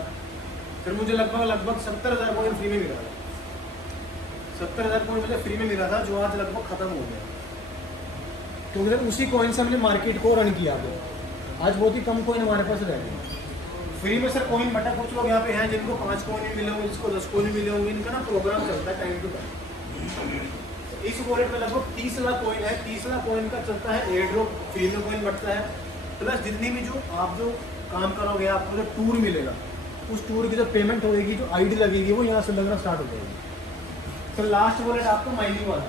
फिर मुझे लगभग 70,000 कॉइन फ्री में मिला था। 70,000 कॉइन मुझे फ्री में मिला था, जो आज लगभग खत्म हो गया, क्योंकि सर उसी कॉइन से हमने मार्केट को रन किया। आज बहुत ही कम कॉइन हमारे पास रह गए फ्री में। सर कॉइन बटा, कुछ लोग यहाँ पे हैं जिनको 5 कॉइन भी मिले होंगे, जिसको 10 कॉइन भी मिले होंगे, इनका ना प्रोग्राम चलता है टाइम टू टाइम। इस वॉलेट में लगभग 30 लाख कॉइन है। 30 लाख कॉइन का चलता है एयर ड्रॉप, फ्री में कॉइन बढ़ता है, प्लस जितनी भी जो आप जो काम करोगे आपको जो टूर मिलेगा, उस टूर की जो पेमेंट होगी, जो आईडी लगेगी, वो यहाँ से लगना स्टार्ट हो जाएगी। तो लास्ट वॉलेट आपको माइनिंग वाला।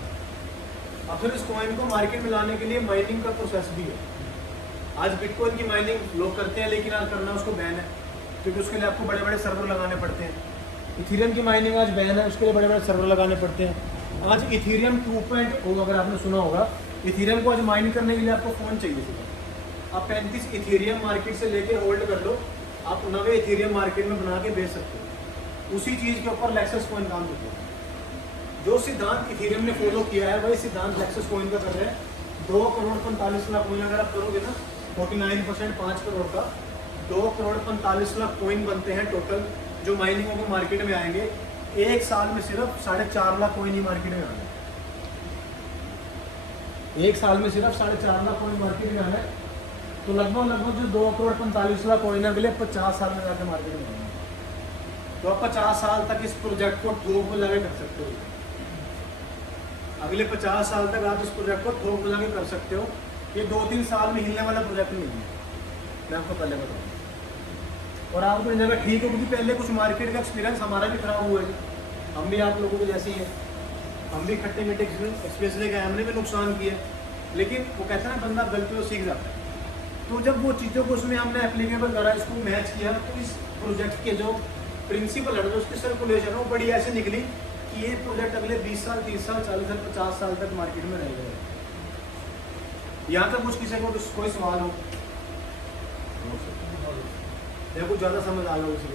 अब फिर इस कॉइन को मार्केट में लाने के लिए माइनिंग का प्रोसेस भी है। आज बिटकॉइन की माइनिंग लोग करते हैं, लेकिन आज करना उसको बैन है, क्योंकि उसके लिए आपको बड़े बड़े सर्वर लगाने पड़ते हैं। इथेरियम की माइनिंग आज बैन है, उसके लिए बड़े बड़े सर्वर लगाने पड़ते हैं। आज इथेरियम 2.0 अगर आपने सुना होगा, इथेरियम को आज माइन करने के लिए आपको फ़ोन चाहिए था। आप 35 इथेरियम मार्केट से लेके होल्ड कर लो, आप नवे इथेरियम मार्केट में बना के बेच सकते हो। उसी चीज़ के ऊपर लेक्सस कॉइन काम करते हैं। जो सिद्धांत इथेरियम ने फॉलो किया है वही सिद्धांत लेक्सस कॉइन का कर रहे हैं। 2 करोड़ 45 लाख कॉइन अगर आप करोगे ना 49% 5 करोड़ का 2 करोड़ 45 लाख कॉइन बनते हैं टोटल, जो माइनिंग को मार्केट में आएंगे। एक साल में सिर्फ 4.5 लाख कॉइन ही मार्केट में आना है। एक साल में सिर्फ 4.5 लाख कॉइन मार्केट में आना है, तो लगभग जो 2 करोड़ 45 लाख कॉइन अगले 50 साल में जाकर मार्केट में आएंगे। तो आप 50 साल तक इस प्रोजेक्ट को ठोक में लगे कर सकते हो। अगले 50 साल तक आप इस प्रोजेक्ट को ठोक में लगे कर सकते हो। ये 2-3 साल में हिलने वाला प्रोजेक्ट नहीं है, मैं आपको पहले बताऊँ। और आपको इन जगह ठीक है, क्योंकि पहले कुछ मार्केट का एक्सपीरियंस हमारा भी खराब हुआ है। हम भी आप लोगों के जैसे ही हैं, हम भी खट्टे मीठे एक्सपीरियंस लेके आए, हमने भी नुकसान किए। लेकिन वो कहते हैं ना, बंदा गलतियों सीख जाता है। तो जब वो चीज़ों को उसमें हमने एप्लीकेबल करा, इसको मैच किया, तो इस प्रोजेक्ट के जो प्रिंसिपल है, जो उसकी सर्कुलेशन है, वो बड़ी ऐसे निकली कि ये प्रोजेक्ट अगले 20 साल 30 साल 40 साल 50 साल तक मार्केट में रहेगा। यहाँ तक कुछ किसी को कोई सवाल हो या कुछ ज़्यादा समझ आ गया उसी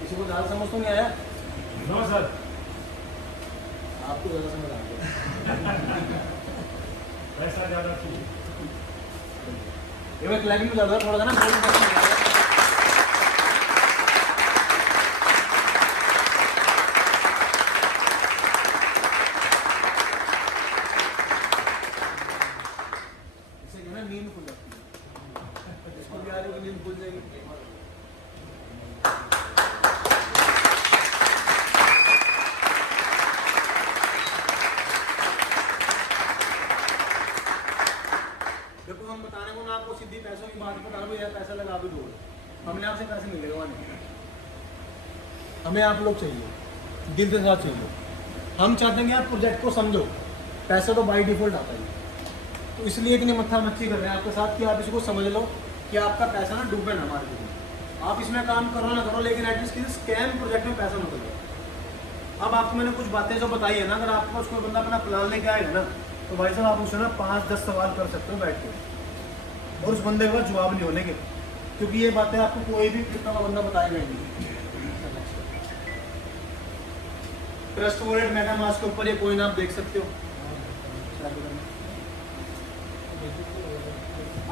किसी को ज़्यादा समझ तो नहीं आया? नो सर, आपको ज़्यादा समझ आ गया। पैसा ज़्यादा चाहिए। ये मैं क्लैपिंग में ज़्यादा थोड़ा सा ना नींद खुल जाती है, इसको भी आ रही है कि नींद खुल जाएगी। देखो, हम बताने को ना आपको सीधी पैसों की बात बता रहे हो, यार पैसा लगा भी दो, हमने आपसे पैसे मिलेगा नहीं। हमें आप लोग चाहिए, दिल के साथ चाहिए। हम चाहते हैं कि आप प्रोजेक्ट को समझो। पैसा तो बाई डिफॉल्ट आता है, तो इसलिए इतनी मत्था मच्छी कर रहे हैं आपके साथ कि आप इसको समझ लो कि आपका पैसा ना डूबे ना मार्केट में। आप इसमें काम करो ना करो, लेकिन एटलीस्ट किसी स्कैम प्रोजेक्ट में पैसा मत लो। अब आपको मैंने कुछ बातें जो बताई है ना, अगर आपको उसको बंदा अपना प्लान लेके आएगा ना, तो भाई साहब आप उससे ना 5-10 सवाल कर सकते हो बैठ के, और उस बंदे के पास जवाब नहीं होने के, क्योंकि ये बातें आपको कोई भी क्रिप्टो का बंदा बताएगा नहीं। ट्रस्ट वॉलेट मेटामास्क के ऊपर ये कोइन आप देख सकते हो।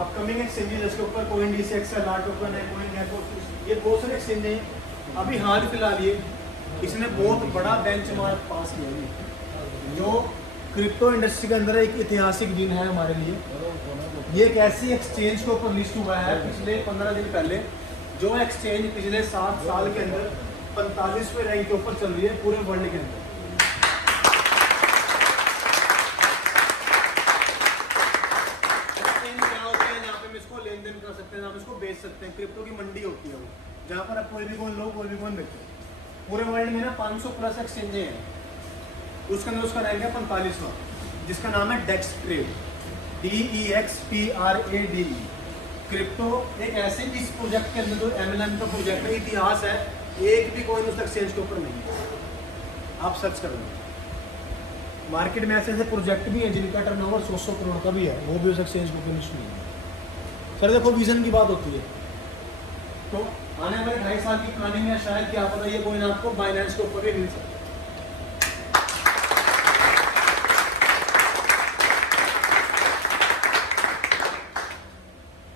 अपकमिंग एक्सचेंजेस इसके ऊपर CoinDCX है, टोकन है, कोइन है, ये बहुत सारे एक्सचेंज हैं। अभी हाल फिलहाल ये इसने बहुत बड़ा बेंचमार्क पास किया है, जो क्रिप्टो इंडस्ट्री के अंदर एक ऐतिहासिक दिन है हमारे लिए। ये एक ऐसी एक्सचेंज के ऊपर लिस्ट हुआ है पिछले 15 दिन पहले, जो एक्सचेंज पिछले 7 साल के अंदर 45वें रैंक के ऊपर चल रही है पूरे वर्ल्ड के अंदर। इसको बेच सकते हैं, क्रिप्टो की मंडी होती है वो, जहाँ पर आप कोई भी कॉइन लो, कोई भी कॉइन बेचो। पूरे वर्ल्ड में ना 500 प्लस एक्सचेंजें हैं, उसके अंदर उसका रैंक है 45वां, जिसका नाम है डेक्स ट्रेड, DEXTRADE। क्रिप्टो एक ऐसे इस प्रोजेक्ट के अंदर जो MLM का प्रोजेक्ट है, इतिहास है, एक भी कॉइन उस एक्सचेंज के ऊपर नहीं है। आप सर्च कर लो, मार्केट में ऐसे ऐसे प्रोजेक्ट भी हैं जिनका टर्नओवर 100 करोड़ का भी है, वो भी उस एक्सचेंज के ऊपर लिस्ट नहीं है। सर देखो, विजन की बात होती है, तो आने वाले 2.5 साल की प्लानिंग है, शायद क्या पता ये कोइन आपको बाइनेंस के ऊपर भी मिल सकता है।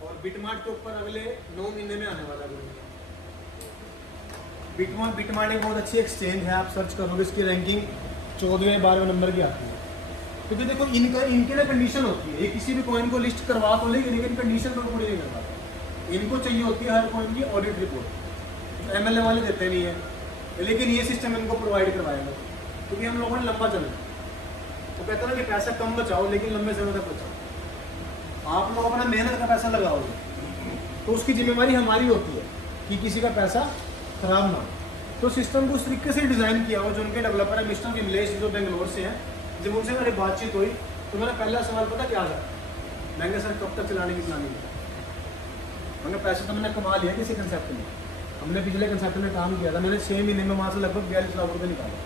और बिटमार्ट के ऊपर अगले 9 महीने में आने वाला है। बिटमार्ट एक बहुत अच्छी एक्सचेंज है, आप सर्च करोगे इसकी रैंकिंग 14वें-12वें नंबर की आती है। क्योंकि देखो, इनके लिए कंडीशन होती है, ये किसी भी कॉइन को लिस्ट करवा तो लेकिन कंडीशन तो पूरी नहीं करवाते। इनको चाहिए होती है हर कॉइन की ऑडिट रिपोर्ट, MLM वाले देते नहीं है, लेकिन ये सिस्टम इनको प्रोवाइड करवाएगा, क्योंकि हम लोगों ने लंबा चलना। तो कहते हैं ना कि पैसा कम बचाओ लेकिन लंबे समय तक बचाओ। आप लोग अपना मेहनत का पैसा लगाओगे तो उसकी जिम्मेवारी हमारी होती है कि किसी का पैसा खराब ना हो। तो सिस्टम को उस तरीके से डिज़ाइन किया हुआ, जो उनके डेवलपर है मिस्टर विमलेश, जो बेंगलोर से हैं। जब उनसे मेरी बातचीत हुई तो मेरा पहला सवाल पता क्या था, मैंने सर कब तक चलाने की प्लानिंग है? मैंने पैसे तो मैंने कमा लिया किसी कंसेप्ट में, हमने पिछले कंसेप्ट में काम किया था, मैंने 6 महीने में वहाँ से लगभग 42 लाख रुपये निकाला।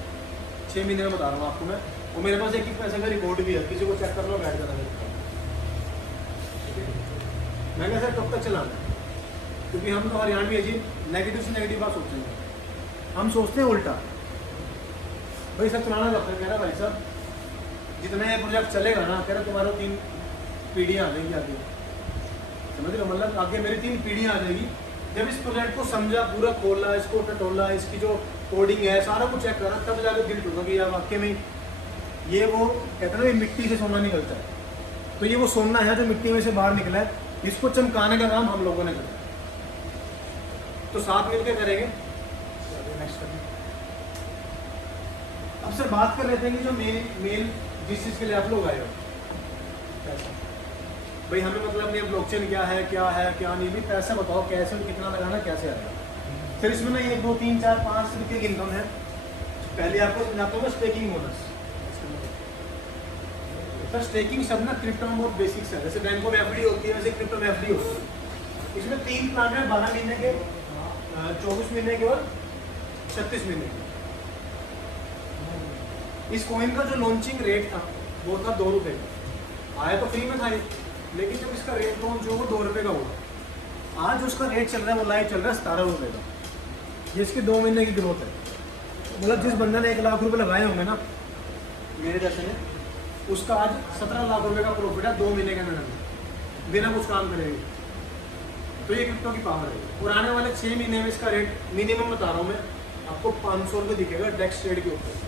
6 महीने में बता रहा हूँ आपको मैं, और मेरे पास एक पैसे का रिकॉर्ड भी है, किसी को चेक कर लो, बैठ जाना मेरे पास। मैं कहा सर कब तक चलाना है, क्योंकि हम तो हरियाणवी अजीब नेगेटिव से नेगेटिव बात सोचेंगे, हम सोचते हैं उल्टा। भाई सर चलाना कब तक, कह रहा भाई साहब जितना ये प्रोजेक्ट चलेगा ना, कह रहा तुम्हारा 3 पीढ़ियाँ आ जाएंगी आगे, समझ रहे हो, मतलब आगे मेरी 3 पीढ़ियाँ आ जाएगी। जब इस प्रोजेक्ट को समझा, पूरा खोला, इसको टटोला, इसकी जो कोडिंग है सारा कुछ चेक करा, तब जाकर दिल टूटा कि यार वाकई में ये वो कहते हैं ना, ये मिट्टी से सोना निकलता है, तो ये वो सोना है जो मिट्टी में से बाहर निकला है, इसको चमकाने का काम हम लोगों ने करा। तो साथ मिलकर करेंगे। नेक्स्ट करेंगे। अब सर बात कर लेते हैं कि जो मेन जिस चीज़ के लिए आप लोग आए हो, पैसा। भाई हमें मतलब नहीं ब्लॉकचेन क्या है नहीं, भी पैसा बताओ कैसे और कितना लगाना, कैसे आएगा। फिर इसमें ना 1 2 3 4 5 रुपये की इनकम है। पहले आपको समझाता हूँ मैं स्टेकिंग बोनस। सर स्टेकिंग शब्द ना क्रिप्टो में बहुत बेसिक्स है, जैसे बैंक में एफडी होती है वैसे क्रिप्टो में एफडी होती है। इसमें 3 प्लान है, 12 महीने के, 24 महीने के और 36 महीने के। इस कॉइन का जो लॉन्चिंग रेट था वो था 2 रुपये का। आया तो फ्री में था ये, लेकिन जब इसका रेट लॉन्च हो वो 2 रुपये का हुआ। आज उसका रेट चल रहा है, वो लाइव चल रहा है 17 रुपये का। ये इसके 2 महीने की ग्रोथ है। मतलब जिस बंदे ने 1 लाख रुपये लगाए होंगे ना मेरे जैसे ने, उसका आज 17 लाख रुपये का प्रॉफिट है 2 महीने के अंदर बिना कुछ काम करेंगे। तो ये क्रिप्टो की पावर है। और आने वाले 6 महीने में इसका रेट मिनिमम बता रहा हूँ मैं आपको, 500 रुपये दिखेगा डेक्स ट्रेड के ऊपर।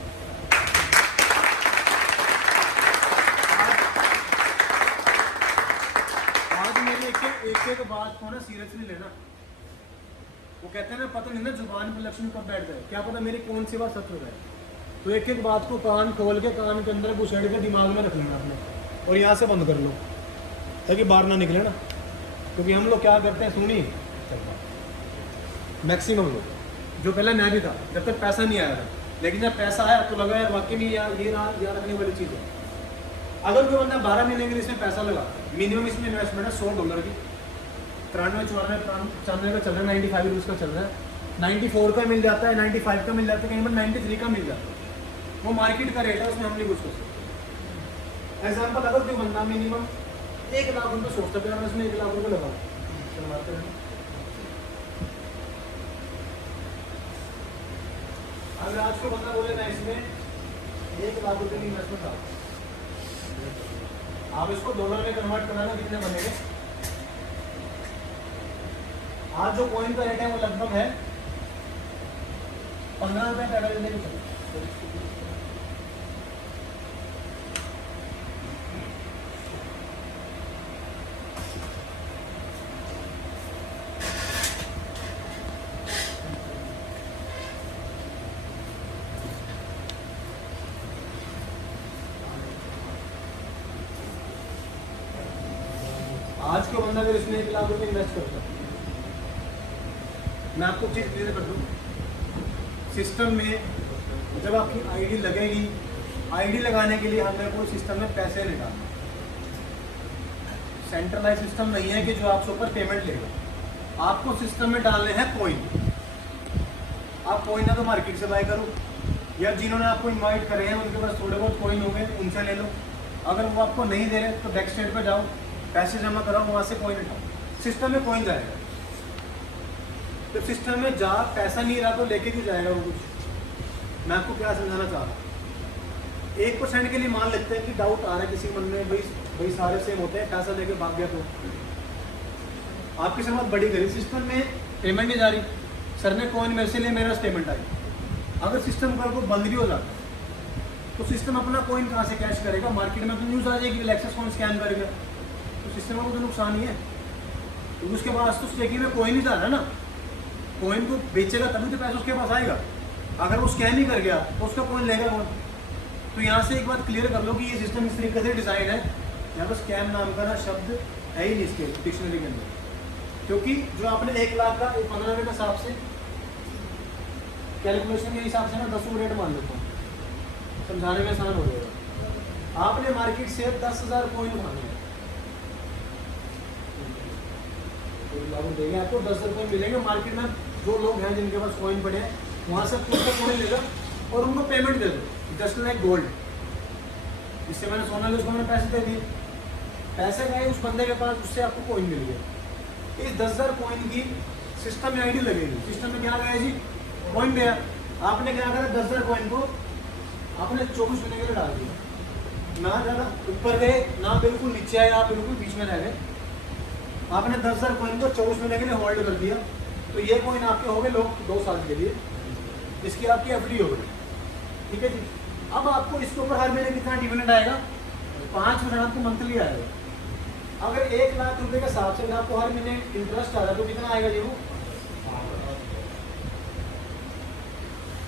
एक बात को ना सीरियसली लेना। वो कहते हैं ना, पता नहीं ना जुबान पर लक्ष्मी कब बैठ जाए, क्या पता मेरी कौन सी बात सच हो जाए। तो एक बात को कान खोल के कान के अंदर घुसेड़ के दिमाग में रख लेना आपने, और यहाँ से बंद कर लो ताकि बाहर ना निकले ना। क्योंकि हम लोग क्या करते हैं, सुनी मैक्सिमम लोग, जो पहले मैं भी था, जब तक पैसा नहीं आया था, लेकिन जब पैसा आया तो लगा यार वाकई में यार ये याद रखने वाली चीज़ है। अगर कोई बंदा 12 महीने के लिए इसमें पैसा लगा, मिनिमम इसमें इन्वेस्टमेंट है $100 की, 93 94 95 का चल रहा है, 95 रुपीज़ का चल रहा है, 94 का मिल जाता है, 95 का मिल जाता है, कहीं पर 93 का मिल जाता है। वो मार्केट का रेट है, उसमें हम नहीं कुछ कर सकते। एग्जाम्पल, अगर कोई बंदा मिनिमम 1 लाख रुपये सोचता है, उसमें 1 लाख रुपये लगा चलवाते हैं। अगर आज को बंदा बोले ना इसमें 1 लाख रुपये की इन्वेस्टमेंट आओ, आप इसको डॉलर में कन्वर्ट कराना कितने बनेंगे? आज जो कॉइन का रेट है वो लगभग है 15 रुपये का एवरेज लेके चलो। आज के बंदा अगर इसमें 1 लाख रुपये इन्वेस्ट करता है, मैं आपको चीज़ क्लियर कर दूँ। सिस्टम में जब आपकी आईडी लगेगी, आईडी लगाने के लिए हमें कोई सिस्टम में पैसे नहीं डालना। सेंट्रलाइज सिस्टम नहीं है कि जो आपसे ऊपर पेमेंट लेगा। आपको सिस्टम में डालने हैं कॉइन। आप कॉइन ना तो मार्केट से बाय करो, या जिन्होंने आपको इनवाइट करे हैं उनके पास थोड़े बहुत कॉइन हो गए, उनसे ले लो। अगर वो आपको नहीं दे रहे तो डेक्स ट्रेड पर जाओ, पैसे जमा कराओ, वहाँ से कॉइन उठाओ, सिस्टम में कॉइन जाएगा। जब सिस्टम में जा पैसा नहीं रहा तो लेके क्यों जाएगा वो कुछ? मैं आपको क्या समझाना चाह रहा हूँ, 1% के लिए मान लेते हैं कि डाउट आ रहा है किसी मन में, भाई सारे सेम होते हैं, पैसा लेके भाग गया तो आपकी समझ बड़ी करी। सिस्टम में पेमेंट नहीं जा रही, सर ने कॉइन मेरे से लिए, मेरे पास पेमेंट आई। अगर सिस्टम का को बंद भी हो जाता तो सिस्टम अपना कॉइन कहाँ से कैश करेगा? मार्केट में तो न्यूज़ आ जाएगी एक्सेस कॉइन स्कैन कर गया, तो सिस्टम को तो नुकसान ही है। तो उसके पास तो स्टेकिंग में कॉइन ही जा रहा है ना, कॉइन को बेचेगा तभी तो पैसा उसके पास आएगा। अगर वो स्कैम ही कर गया तो उसका कॉइन लेगा कौन? तो यहाँ से एक बात क्लियर कर लो कि ये सिस्टम इस तरीके से डिज़ाइन है, यहाँ पर स्कैम नाम का ना शब्द है ही नहीं इसके डिक्शनरी के अंदर। क्योंकि जो आपने 1 लाख का 15 रुपये के हिसाब से कैलकुलेशन के हिसाब से ना 10 रेट मान लेता हूँ, समझाने में आसान हो जाएगा। आपने मार्केट से 10,000 कॉइन उठाने हैं, देंगे आपको 10 रुपये मिलेंगे। मार्केट में जो लोग हैं जिनके पास कॉइन पड़े हैं वहाँ से पूरा कॉइन ले लो और उनको पेमेंट दे दो, जस्ट लाइक गोल्ड। जिससे मैंने सोना लिया उसको मैंने पैसे दे दिए, पैसे गए उस बंदे के पास, उससे आपको कॉइन मिल गया। इस 10,000 कॉइन की सिस्टम में आईडी लगेगी। सिस्टम में क्या गया जी, कॉइन गया। आपने क्या करा, 10,000 कॉइन को आपने 24 महीने के लिए डाल दिया, ना ज़्यादा ऊपर गए ना बिल्कुल नीचे आए, आप बिल्कुल बीच में रह गए। आपने 10,000 कॉइन को 24 महीने के लिए होल्ड कर दिया, तो ये कॉइन आपके हो गए लोग 2 साल के लिए, इसकी आपकी एफडी हो गई। ठीक है जी। अब आपको इसके ऊपर हर महीने कितना डिविडेंड आएगा, 5% आपको मंथली आएगा। अगर 1 लाख रुपए के हिसाब से आपको हर महीने इंटरेस्ट आ रहा है तो कितना आएगा जी, वो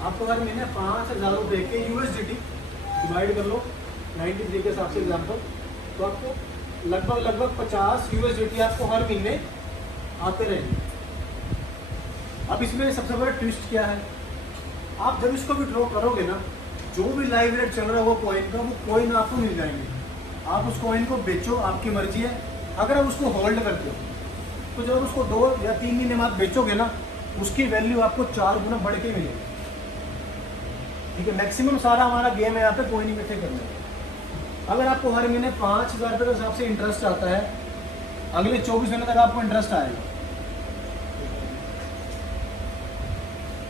आपको हर महीने 5,000 रुपए के यूएसडीटी डिवाइड कर लो 93 के हिसाब से एग्जाम्पल, तो आपको लगभग 50 यूएसडीटी आपको हर महीने आते रहेंगे। अब इसमें सबसे बड़ा ट्विस्ट क्या है, आप जब इसको विड्रॉ करोगे ना, जो भी लाइव रेट चल रहा है वो कॉइन का, वो कॉइन आपको मिल जाएंगे। आप उस कॉइन को बेचो, आपकी मर्जी है। अगर आप उसको होल्ड करते हो तो जब उसको 2 या 3 महीने बाद बेचोगे ना, उसकी वैल्यू आपको 4 गुना बढ़ के मिलेगी। ठीक है, मैक्सिमम सारा हमारा गेम है यहाँ पे कॉइन इकट्ठे करने का। अगर आपको हर महीने 5,000 रुपये के हिसाब से इंटरेस्ट आता है, अगले 24 महीने तक आपको इंटरेस्ट आएगा।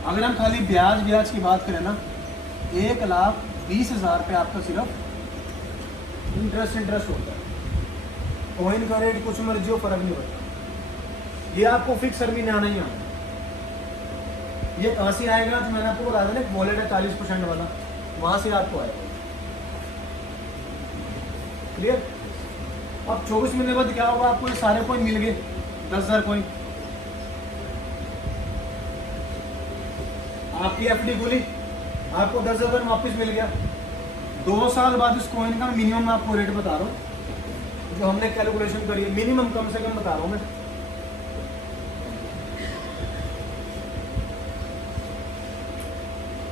अगर हम खाली ब्याज की बात करें ना, 1,20,000 रुपये आपका सिर्फ इंटरेस्ट होता है। कॉइन का रेट कुछ मर्जी हो, फर्क नहीं पड़ता, ये आपको फिक्स हर महीने आना ही आना। ये कहाँ से आएगा, तो मैंने आपको बता देना, वॉलेट है 40% वाला, वहाँ से आपको आएगा। क्लियर। अब 24 महीने बाद क्या होगा, आपको ये सारे कॉइन मिल गए, 10,000 कॉइन, आपकी एफडी खुली, आपको 10,000 कॉइन वापस मिल गया। 2 साल बाद इस कॉइन का मिनिमम आपको रेट बता रहा हूँ, जो हमने कैलकुलेशन करी है, मिनिमम कम से कम बता रहा हूँ मैं।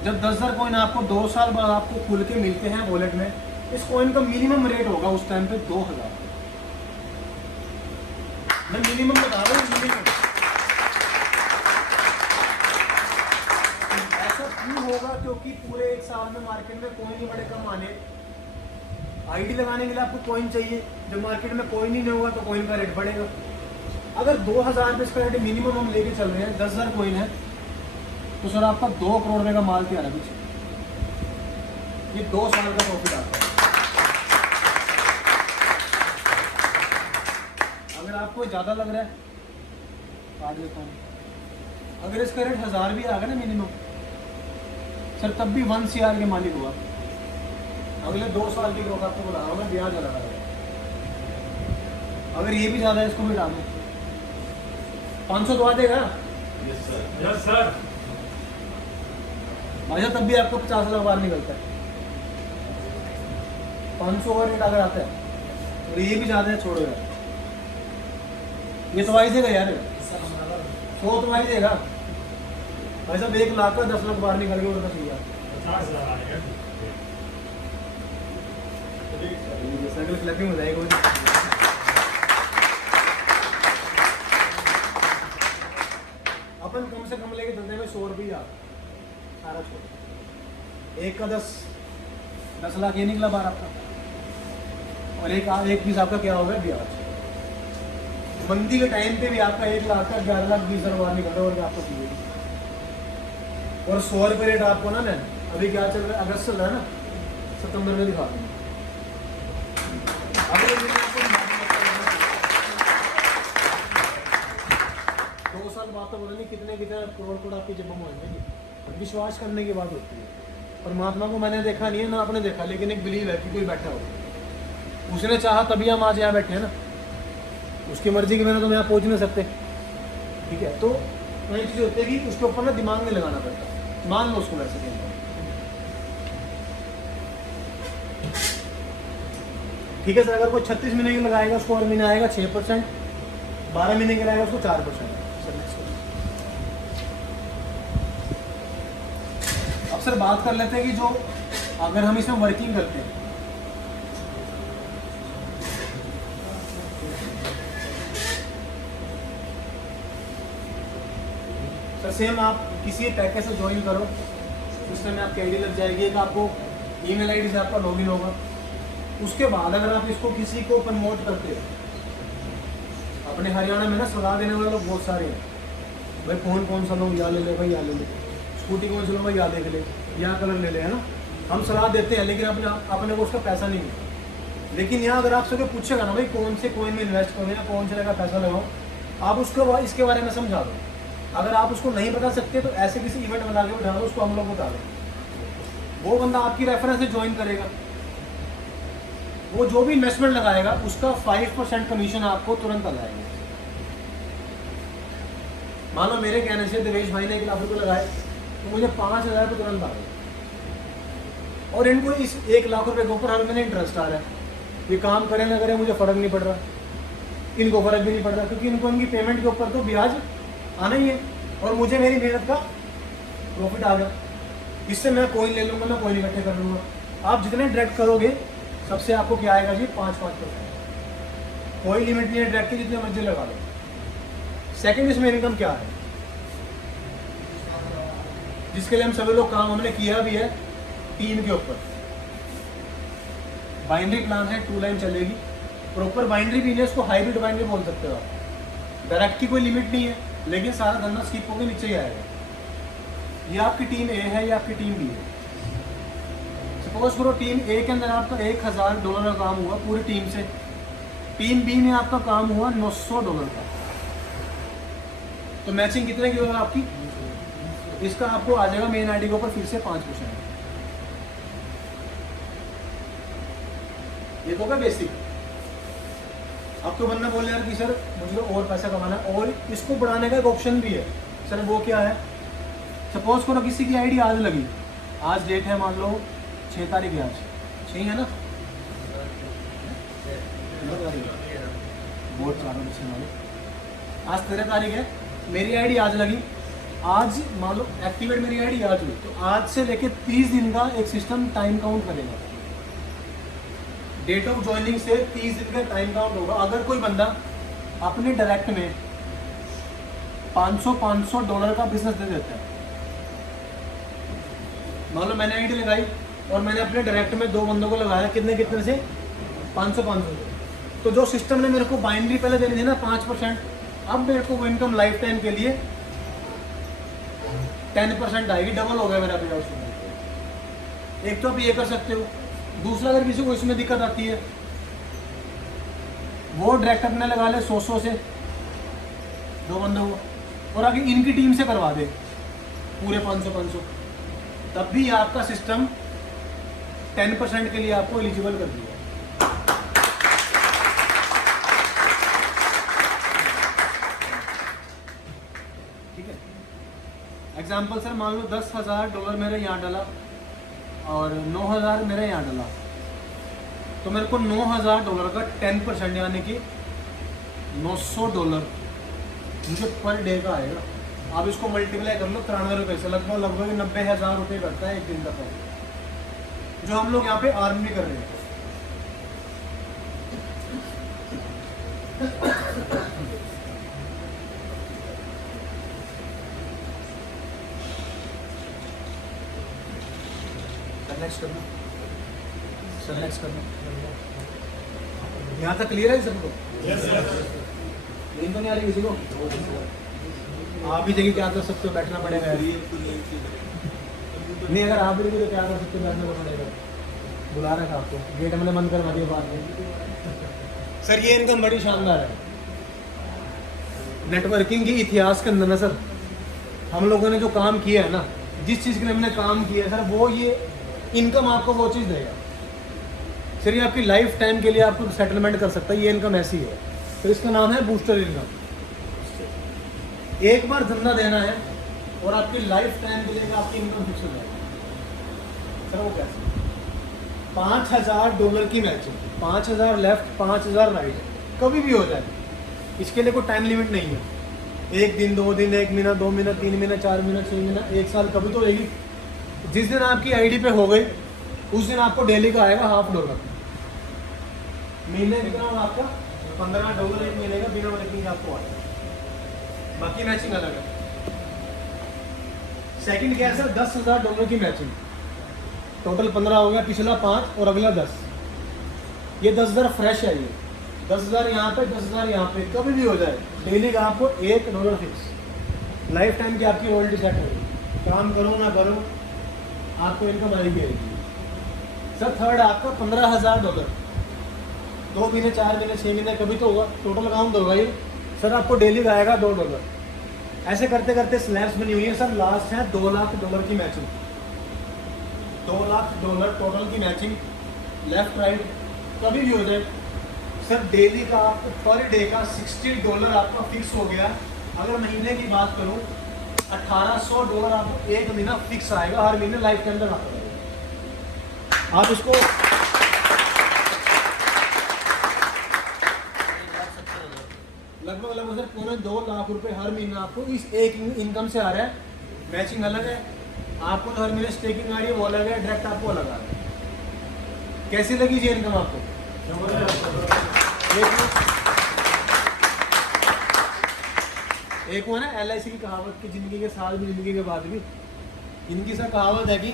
जब 10,000 कॉइन आपको 2 साल बाद आपको खुल के मिलते हैं वॉलेट में, इस कॉइन का मिनिमम रेट होगा उस टाइम पे 2,000। मैं मिनिमम बता रहा हूँ, मिनिमम। ऐसा क्यों होगा, क्योंकि पूरे 1 साल में मार्केट में कॉइन ही बड़े कम आने। आईडी लगाने के लिए आपको कॉइन चाहिए, जब मार्केट में कॉइन ही नहीं होगा तो कॉइन का रेट बढ़ेगा। अगर 2,000 रुपये इसका रेट मिनिमम हम लेके चल रहे हैं, 10,000 कॉइन है, तो सर आपका 2 करोड़ रुपए का माल तैयार है पीछे। ये 2 साल का प्रॉफिट आता है। अगर आपको ज़्यादा लग रहा है, काट देता हूँ। अगर इसका रेट 1,000 भी आ गया ना मिनिमम, सर तब भी 1 CR के मालिक हुआ। अगले 2 साल की ग्रोथ आपको बता रहा हूँ मैं, ब्याज लगा है। अगर ये भी ज़्यादा है, इसको भी डालो, 500 तो आ देगा। Yes sir. अच्छा, तब भी आपको 50 लाख बाहर निकलता है। 500 का रेट अगर आता है, और ये भी ज़्यादा है, छोड़ो यार, ये तो आई देगा यार, 100 तो आई देगा भाई साहब। 1 लाख का 10 लाख बाहर निकल के और 10,000 50,000 आएगा। साइकिल क्लैपिंग हो जाएगी। अपन कम से कम लेके चलते हैं 100 रुपया सारा छोड़, 1 का 10 लाख ये निकला बाहर आपका, और एक पीस आपका क्या होगा, ब्याज। मंदी के टाइम पे भी आपका 1 लाख का 11,20,000 बाहर निकल रहा है, और क्या आपको चाहिए। और 100 रुपये रेट आपको ना, अभी क्या चल रहा है, अगस्त चल रहा है ना, सितंबर में दिखा दूँगा। अगले दिन आपको 2 साल बाद तो बोला नहीं कितने करोड़ आपकी जेब में होंगे। विश्वास करने की बात होती है। परमात्मा को मैंने देखा नहीं है, ना आपने देखा, लेकिन एक बिलीव है कि कोई बैठा हो, उसने चाहा तभी हम आज यहाँ बैठे हैं ना, उसकी मर्जी के बिना तो हम यहाँ पहुँच नहीं सकते। ठीक है, तो वही चीज़ होती है कि उसके ऊपर ना दिमाग नहीं लगाना पड़ता, मान लो उसको वैसे कहते हैं। ठीक है सर, अगर कोई 36 महीने की लगाएगा उसको हर महीने आएगा 6%, 12 महीने के लगाएगा उसको 4%। सर नेक्स्ट अब सर बात कर लेते हैं कि जो अगर हम इसमें वर्किंग करते हैं, सर सेम आप किसी पैकेज से ज्वाइन करो, सिस्टम में आपकी आईडी लग जाएगी, एक आपको ईमेल आईडी से आपका लॉगिन होगा। उसके बाद अगर आप इसको किसी को प्रमोट करते हो, अपने हरियाणा में ना सलाह देने वाले लोग बहुत सारे हैं। भाई फ़ोन कौन सा लो, या ले ले भाई, या ले ले। स्कूटी कौन सा लो भाई, या देख ले, या कलर ले ले, है ना। हम सलाह देते हैं, लेकिन अपने को उसका पैसा नहीं है। लेकिन यहाँ अगर आपसे कोई पूछेगा ना भाई कौन से कोइन में इन्वेस्ट करो या कौन से जगह पैसा लगाओ, आप उसको इसके बारे में समझा दो। अगर आप उसको नहीं बता सकते तो ऐसे किसी इवेंट में ला के बैठा दो, उसको हम लोग बता दें। वो बंदा आपकी रेफरेंस से ज्वाइन करेगा, वो जो भी इन्वेस्टमेंट लगाएगा उसका 5% कमीशन आपको तुरंत आ जाएगा। मान लो मेरे कहने से देवेश भाई ने 1 लाख रुपये लगाए तो मुझे 5,000 रुपये तुरंत आ गए, और इनको इस 1 लाख रुपये के ऊपर हर महीने इंटरेस्ट आ रहा है। ये काम करें ना करें मुझे फ़र्क नहीं पड़ रहा, इनको फ़र्क भी नहीं पड़ रहा, क्योंकि इनको इनकी पेमेंट के ऊपर तो ब्याज आना ही है, और मुझे मेरी मेहनत का प्रॉफिट आ गया। इससे मैं कोई ले लूँगा, मैं कोई इकट्ठे कर लूँगा। आप जितने डायरेक्ट करोगे सबसे आपको क्या आएगा जी, 5%। कोई लिमिट नहीं है डायरेक्ट की, जितने मर्जी लगा लो। सेकंड, इसमें इनकम क्या है, जिसके लिए हम सभी लोग काम हमने किया भी है, टीम के ऊपर। बाइनरी प्लान है, 2 लाइन चलेगी, प्रॉपर बाइनरी भी है, इसको हाइब्रिड बाइनरी बोल सकते हो आप। डायरेक्ट की कोई लिमिट नहीं है, लेकिन सारा धंधा स्किप होकर नीचे ही आएगा। ये आपकी टीम ए है, ये आपकी टीम बी है। सपोज करो टीम ए के अंदर आपका $1,000 का काम हुआ पूरी टीम से, टीम बी में आपका काम हुआ $900 का, तो मैचिंग कितने की होगा आपकी, इसका आपको आ जाएगा मेन आईडी के ऊपर फिर से 5%। ये तो होगा बेसिक। अब तो बंदा बोले यार कि सर मुझे तो और पैसा कमाना है, और इसको बढ़ाने का एक ऑप्शन भी है। सर वो क्या है, सपोज करो किसी की आईडी आज लगी, आज डेट है मान लो 6 तारीख है, आज 6 है ना, बहुत सारा बच्चे वाले, आज 13 तारीख है, मेरी आईडी आज लगी, आज मान लो एक्टिवेट मेरी आईडी आज हुई, तो आज से लेके 30 दिन का एक सिस्टम टाइम काउंट करेगा। डेट ऑफ ज्वाइनिंग से 30 दिन का टाइम काउंट होगा। अगर कोई बंदा अपने डायरेक्ट में $500 का बिजनेस दे देता है, मान लो मैंने आईडी लगाई और मैंने अपने डायरेक्ट में 2 बंदों को लगाया, कितने से 500 तो जो सिस्टम ने मेरे को बाइनरी पहले देनी थी ना 5%, अब मेरे को वो इनकम लाइफ टाइम के लिए 10% आएगी, डबल हो गया मेरा पे आउट। एक तो आप ये कर सकते हो, दूसरा अगर किसी को इसमें दिक्कत आती है वो डायरेक्ट अपने लगा ले 100 से 2 बंदों को, और आगे इनकी टीम से करवा दे पूरे 500, तब भी आपका सिस्टम 10% के लिए आपको एलिजिबल कर दिया। ठीक है, एग्जाम्पल सर मान लो $10,000 मेरे यहाँ डाला और 9,000 मेरे यहाँ डाला, तो मेरे को $9,000 का 10% यानी कि $900 मुझे पर डे का आएगा। आप इसको मल्टीप्लाई कर लो 93 रुपये से, लगभग 90,000 रुपये करता है एक दिन का पैसा, जो हम लोग यहाँ पे अर्न भी कर रहे हैं। नेक्स्ट करना सर, नेक्स्ट करना। यहाँ तक क्लियर है सबको? नींद तो नहीं आ रही किसी को? आप ही जगह क्या कर सकते हो, बैठना पड़ेगा। नहीं अगर आप भी तो क्या कर सकते हो, बैठना तो पड़ेगा। बुला रहा था आपको, गेट मैंने बंद करवा दिया बाद में। सर ये इनकम बड़ी शानदार है। नेटवर्किंग के इतिहास के अंदर ना सर, हम लोगों ने जो काम किया है ना, जिस चीज़ के लिए हमने काम किया है सर, वो ये इनकम आपको वो चीज़ देगा सर। ये आपकी लाइफ टाइम के लिए आपको सेटलमेंट कर सकता है। ये इनकम ऐसी है, तो इसका नाम है बूस्टर इनकम। एक बार धंधा देना है और आपकी लाइफ टाइम के लिए आपकी इनकम फिक्स हो जाएगी। सर वो कैसे? $5,000 की मैचिंग, 5,000 लेफ्ट 5,000 राइट, कभी भी हो जाए। इसके लिए कोई टाइम लिमिट नहीं है। 1 दिन 2 दिन 1 महीना 2 महीना 3 महीना 4 महीना 6 महीना 1 साल कभी तो रहेगी। जिस दिन आपकी आईडी पे हो गई उस दिन आपको डेली का आएगा $50। महीने कितना होगा आपका? $15 एक महीने का बिना वर्किंग आपको आएगा। बाकी मैचिंग अलग है। सेकंड क्या है सर? $10,000 की मैचिंग, टोटल 15 हो गया, पिछला 5 और अगला 10। ये 10,000 फ्रेश है। ये 10,000 यहाँ पे, 10,000 यहाँ पे, कभी भी हो जाए डेली का आपको $1 फिक्स। लाइफ टाइम की आपकी रॉयल्टी सेट होगी, काम करो ना करो आपको इनकम आएगी आएगी। सर थर्ड आपका $15,000, 2 महीने 4 महीने 6 महीने कभी तो होगा, टोटल अकाउंट होगा ये। सर आपको डेली का आएगा $2। ऐसे करते करते स्लैब्स बनी हुई है सर। लास्ट है $2 लाख की मैचिंग, $2 लाख टोटल की मैचिंग, लेफ्ट राइट कभी भी हो जाए। सर डेली का आपको पर डे का $60 आपका फिक्स हो गया। अगर महीने की बात करूं $1,800 आपको एक महीना फिक्स आएगा, हर महीने लाइफ के अंदर आता रहेगा। आप इसको लगभग सर 2.25 लाख रुपए हर महीना आपको इस एक इनकम से आ रहा है। मैचिंग अलग है, आपको तो हर महीने स्टेकिंग आ रही है वो अलग है, डायरेक्ट आपको अलग आ रहा है। कैसी लगी ये इनकम आपको? एक वो है ना LIC की कहावत की, जिंदगी के साथ भी जिंदगी के बाद भी। इनकी सर कहावत है कि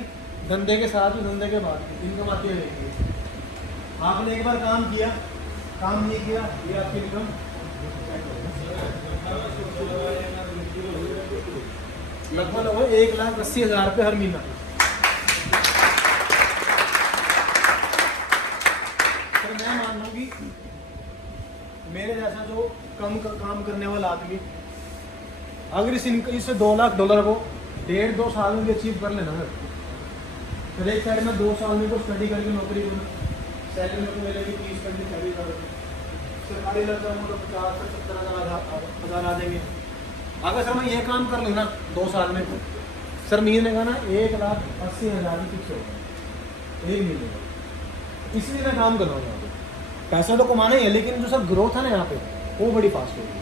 धंधे के साथ भी धंधे के बाद भी इनकम आती रहेगी। आपने एक बार काम किया, काम नहीं किया, ये आपकी इनकम लगभग 1,80,000 रुपये हर महीना। सर मैं मान लूँ कि मेरे जैसा जो कम काम करने वाला आदमी अगर इस $2 लाख को 1.5-2 साल में भी अचीव कर लेना है, फिर एक साइड में 2 साल में तो स्टडी करके नौकरी करूँ, सैलरी मेरे को मिलेगी 30-40,000, सरकारी लग जाऊँगा तो 50 से 70,000 आ जाएंगे। अगर सर मैं ये काम कर लूँ ना 2 साल में, सर महीने का ना 1,80,000 फिक्स होगा एक महीने का। इसलिए मैं काम कर रहा हूँ यहाँ पे। पैसा तो कमाना ही है, लेकिन जो सब ग्रोथ है ना यहाँ पे वो बड़ी फास्ट होगी।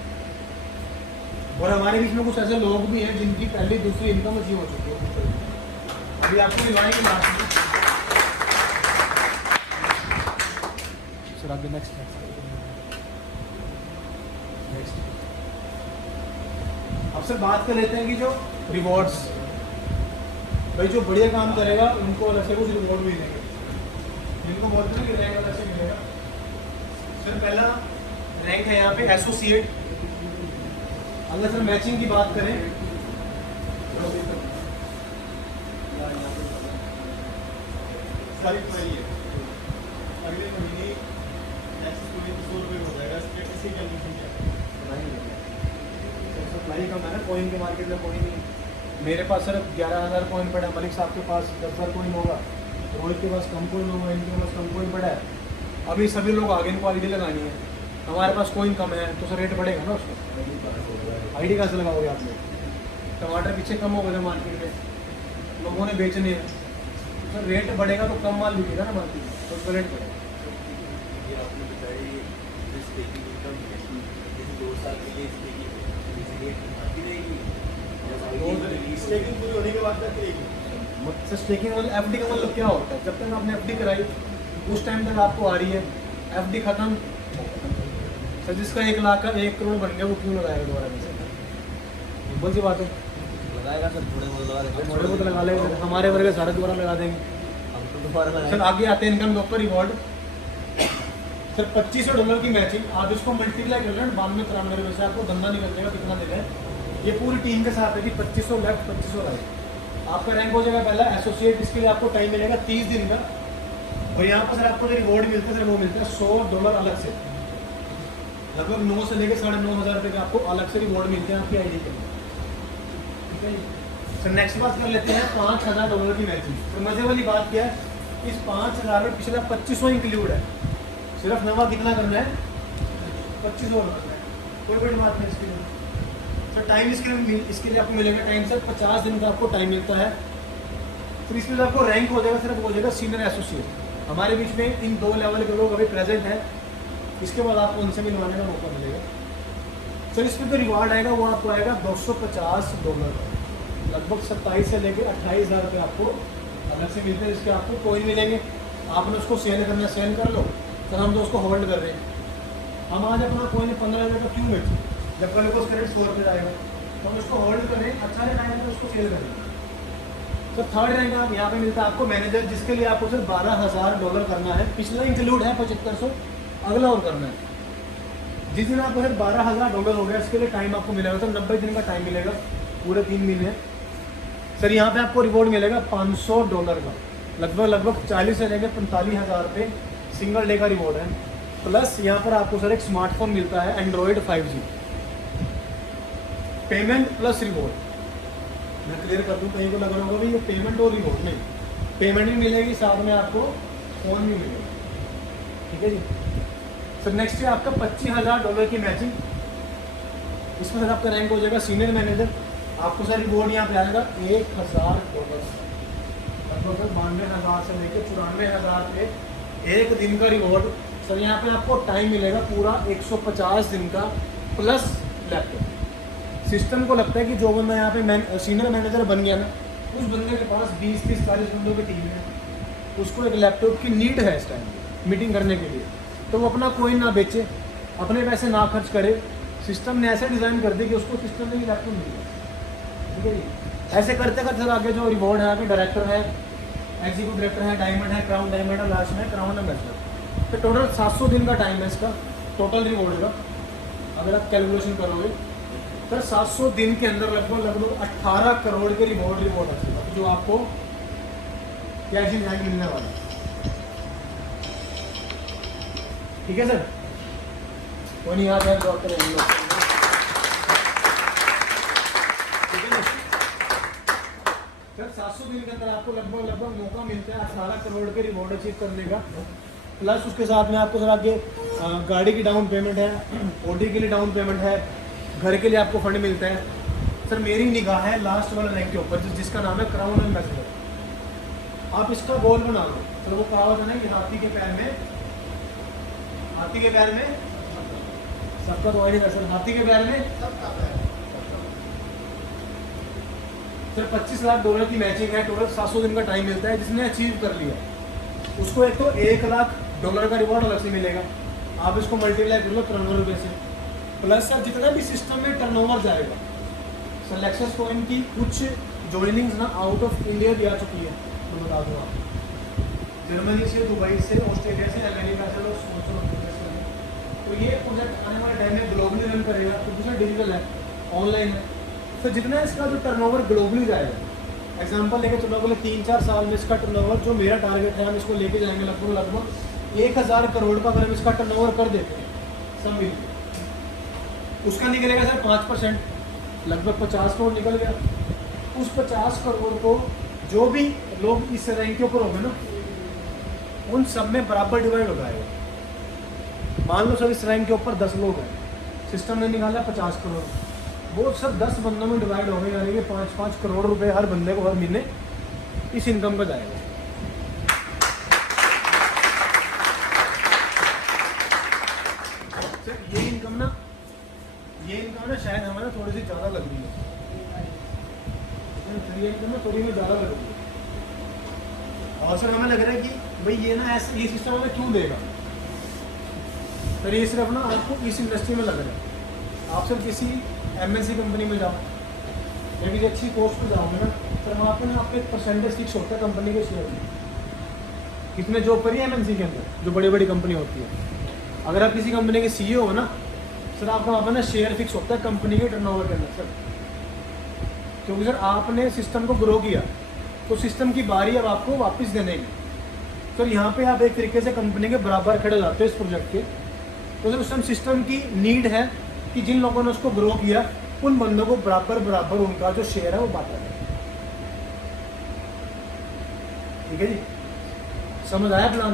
और हमारे बीच में कुछ ऐसे लोग भी हैं जिनकी पहली दूसरी इनकम अचीव हो चुकी है। अभी आपको रिवाइंड लास्ट सर आगे नेक्स्ट अब सर बात कर लेते हैं कि जो रिवॉर्ड्स, भाई जो बढ़िया काम करेगा उनको अलग से कुछ रिवॉर्ड मिलेंगे, जिनको बोलते हैं कि रैंक अलग से मिलेगा। सर पहला रैंक है यहाँ पे एसोसिएट। अगर सर मैचिंग की बात करें अगले महीने हो जाएगा। सप्लाई कम है ना, कॉइन के मार्केट में कोई नहीं। मेरे पास सर 11,000 कॉइन पड़ा है, मलिक साहब के पास 10,000 कॉइन होगा, रोहित के पास कम कॉइन होगा, इनके पास कम कॉइन पड़ा है। अभी सभी लोग आगे इनको आईडी लगानी है, हमारे पास कॉइन कम है तो सर रेट बढ़ेगा ना उसका। आईडी कहाँ से लगाओगे आप लोग? टमाटर पीछे कम हो गए मार्केट में, लोगों ने बेचने हैं, सर रेट बढ़ेगा तो कम माल बिकेगा ना मार्केट में, तो उसका रेट बढ़ेगा। स्टेकिंग पूरी होने के बाद तक रहेगी। स्टेकिंग मतलब FD का मतलब क्या होता है? जब तक आपने FD कराई उस टाइम तक आपको आ रही है, FD खत्म सर जिसका 1 लाख का 1 करोड़ बन गया वो क्यों लगाएगा दोबारा में? सिंपल सी बात है, लगाएगा सर, थोड़े बहुत लगा देंगे, थोड़े बहुत लगा लेंगे, हमारे वर्ग सारे दोबारा लगा देंगे। हम तो दोबारा सर आगे आते हैं इनकम के ऊपर रिवॉर्ड। सर $2,500 की मैचिंग, आप इसको मल्टीप्लाई कर लें 92-93 से आपको धंधा निकल जाएगा कितना दे रहे हैं। ये पूरी टीम के साथ है कि 2500 लेफ्ट 2500 राइट। आपका रैंक हो जाएगा पहला एसोसिएट, इसके लिए आपको टाइम मिलेगा 30 दिन का। और यहाँ पर सर आपको जो रिवॉर्ड मिलता है सर वो मिलता है $100 अलग से, लगभग 9 से लेकर 9,500 रुपये का आपको अलग से रिवॉर्ड मिलते हैं आपकी आईडी के। ठीक है सर, नेक्स्ट बात कर लेते हैं $5,000 की मैचिंग। तो मजे वाली बात क्या है, इस 5,000 में पिछला 2500 इंक्लूड है, सिर्फ नवा कितना करना है 2500 करना है, कोई बड़ी बात नहीं इसके लिए। सर टाइम इसके लिए आपको मिलेगा टाइम सर 50 दिन का आपको टाइम मिलता है। फिर इसमें आपको रैंक हो जाएगा सिर्फ हो जाएगा सीनियर एसोसिएट। हमारे बीच में इन 2 लेवल के लोग अभी प्रेजेंट हैं, इसके बाद आपको उनसे मिलवाने का मौका मिलेगा। सर इसमें तो रिवार्ड आएगा वो आपको आएगा $250, लगभग 27 से लेकर 28,000 रुपये आपको अलग से मिलते हैं, जिसके आपको कॉइन मिलेंगे। आपने उसको सेल करना सेल कर लो, सर हम तो उसको होल्ड कर रहे हैं। हम आज अपना कॉइन 15,000 का क्यों बेचें, जब कल को उसका रेट 100 रुपये आएगा तो हम उसको होल्ड कर रहे हैं, अच्छा रेट आएगा तो उसको सेल करेंगे। तो थर्ड रैंक आप यहाँ पे मिलता है आपको मैनेजर, जिसके लिए आपको सिर्फ $12,000 करना है, पिछला इंक्लूड है 7500, अगला और करना है। जिस दिन आपको सर $12,000 हो गया, इसके लिए टाइम आपको मिलेगा सर 90 दिन का टाइम मिलेगा, पूरे 3 महीने। सर यहाँ पे आपको रिवॉर्ड मिलेगा $500 का, लगभग 40 से लेकर 45,000 रुपये सिंगल डे का रिवॉर्ड है। प्लस यहाँ पर आपको सर एक स्मार्टफोन मिलता है Android 5G। Payment plus reward, मैं क्लियर कर दूँ, कहीं को लग रहा होगा भाई ये पेमेंट और रिवॉर्ड, नहीं, पेमेंट भी मिलेगी, साथ में आपको फ़ोन भी मिलेगा। ठीक है जी। सर नेक्स्ट है आपका $25,000 की मैचिंग। इसमें सर आपका रैंक हो जाएगा सीनियर मैनेजर। आपको सर रिवॉर्ड यहाँ पे आएगा $1,000, लगभग सर 92,000 से लेकर 94,000 पे एक दिन का रिवॉर्ड। सर यहाँ पे आपको टाइम मिलेगा पूरा 150 दिन का, प्लस लैपटॉप। सिस्टम को लगता है कि जो बंदा यहाँ पे सीनियर मैनेजर बन गया ना, उस बंदे के पास 20-30-40 बंदों की टीम है, उसको एक लैपटॉप की नीड है इस टाइम मीटिंग करने के लिए, तो वो अपना कोइन ना बेचे, अपने पैसे ना खर्च करे। सिस्टम ने ऐसे डिज़ाइन कर दी कि उसको सिस्टम में ही लैपटॉप मिल गया। ठीक है जी। ऐसे करते करते सर आगे जो रिवॉर्ड है, आगे डायरेक्टर है, एग्जीक्यूटिव डायरेक्टर है, डायमंड है, क्राउन डायमंड है, लास्ट में क्राउन एम्बेसडर। तो टोटल 700 दिन का टाइम है इसका टोटल रिवॉर्ड का। अगर आप कैलकुलेशन करोगे सर 700 दिन के अंदर लगभग 18 करोड़ के रिवॉर्ड है जो आपको कैश इन हैंड मिलने वाला है। ठीक है सर, वो नहीं याद है ड्रॉप करेंगे। ठीक है ना सर, 700 दिन के अंदर आपको लगभग मौका मिलता है 18 करोड़ के रिवॉर्ड अचीव करने का। प्लस उसके साथ में आपको सर आगे गाड़ी की डाउन पेमेंट है, ओडी के लिए डाउन पेमेंट है, घर के लिए आपको फंड मिलता है। सर मेरी निगाह है लास्ट वाला रैंक के ऊपर जिसका नाम है क्राउन एम्बेसडर। आप इसका गोल बना लो। सर वो कहावत है ना कि हाथी के पैर में सबका तो नहीं सर, हाथी के पैर में सबका पैर। सर $25 लाख की मैचिंग है, टोटल 700 दिन का टाइम मिलता है। जिसने अचीव कर लिया उसको एक तो $1,00,000 का रिवॉर्ड अलग से मिलेगा। आप इसको मल्टीप्लाई कर लो 93 रुपये से। प्लस सर जितना भी सिस्टम में टर्नओवर जाएगा, सर लेक्सस कॉइन की कुछ ज्वाइनिंग्स ना आउट ऑफ इंडिया भी आ चुकी है, तो बता दूँ आप, जर्मनी से, दुबई से, ऑस्ट्रेलिया से, अमेरिका से लोग तो ये प्रोजेक्ट आने वाले टाइम में ग्लोबली रन करेगा, क्योंकि सर डिजिटल है, ऑनलाइन है। तो जितना इसका जो टर्नओवर ग्लोबली जाएगा, एग्जांपल लेके चलो अगले 3-4 साल में इसका टर्नओवर जो मेरा टारगेट है, हम इसको लेके जाएंगे लगभग 1,000 करोड़ का। अगर हम इसका टर्नओवर कर देते हैं सब मिलकर, उसका निकलेगा सर 5%, लगभग 50 करोड़ निकल गया। उस 50 करोड़ को जो भी लोग इस रैंक के ऊपर होंगे ना, उन सब में बराबर डिवाइड हो जाएगा। मान लो सर इस रैंक के ऊपर 10 लोग हैं, सिस्टम ने निकाला 50 करोड़, वो सब 10 बंदों में डिवाइड हो गए, यानी कि 5-5 करोड़ रुपए हर बंदे को हर महीने इस इनकम का जाएगा। सर ये इनकम ना शायद हमें थोड़ी सी ज़्यादा लग रही है, ये इनकम ना थोड़ी में ज़्यादा लग रही है। और सर हमें लग रहा है कि भाई ये ना ऐसे ये सिस्टम हमें क्यों देगा। सर ये सिर्फ ना आपको इस इंडस्ट्री में लग रहा है। आप सर किसी MNC कंपनी में जाओ या किसी अच्छी पोस्ट पर जाओगे ना, सर वहाँ पे ना आपको एक परसेंटेज फिक्स होता है कंपनी के शेयर में, कितने जॉब करिए MNC के अंदर जो बड़ी बड़ी कंपनी होती है। अगर आप किसी कंपनी के CEO हो ना सर, आपका वहाँ पर ना शेयर फिक्स होता है कंपनी के टर्नओवर के अंदर सर, क्योंकि सर आपने सिस्टम को ग्रो किया तो सिस्टम की बारी अब आपको वापस देने की। सर यहाँ पे आप एक तरीके से कंपनी के बराबर खड़े हो जाते हो इस प्रोजेक्ट के। तो सर उस टाइम सिस्टम की नीड है कि जिन लोगों ने उसको ग्रो किया उन बंदों को बराबर उनका जो शेयर है वो बांटा जाए। ठीक है जी, समझ आया प्लान?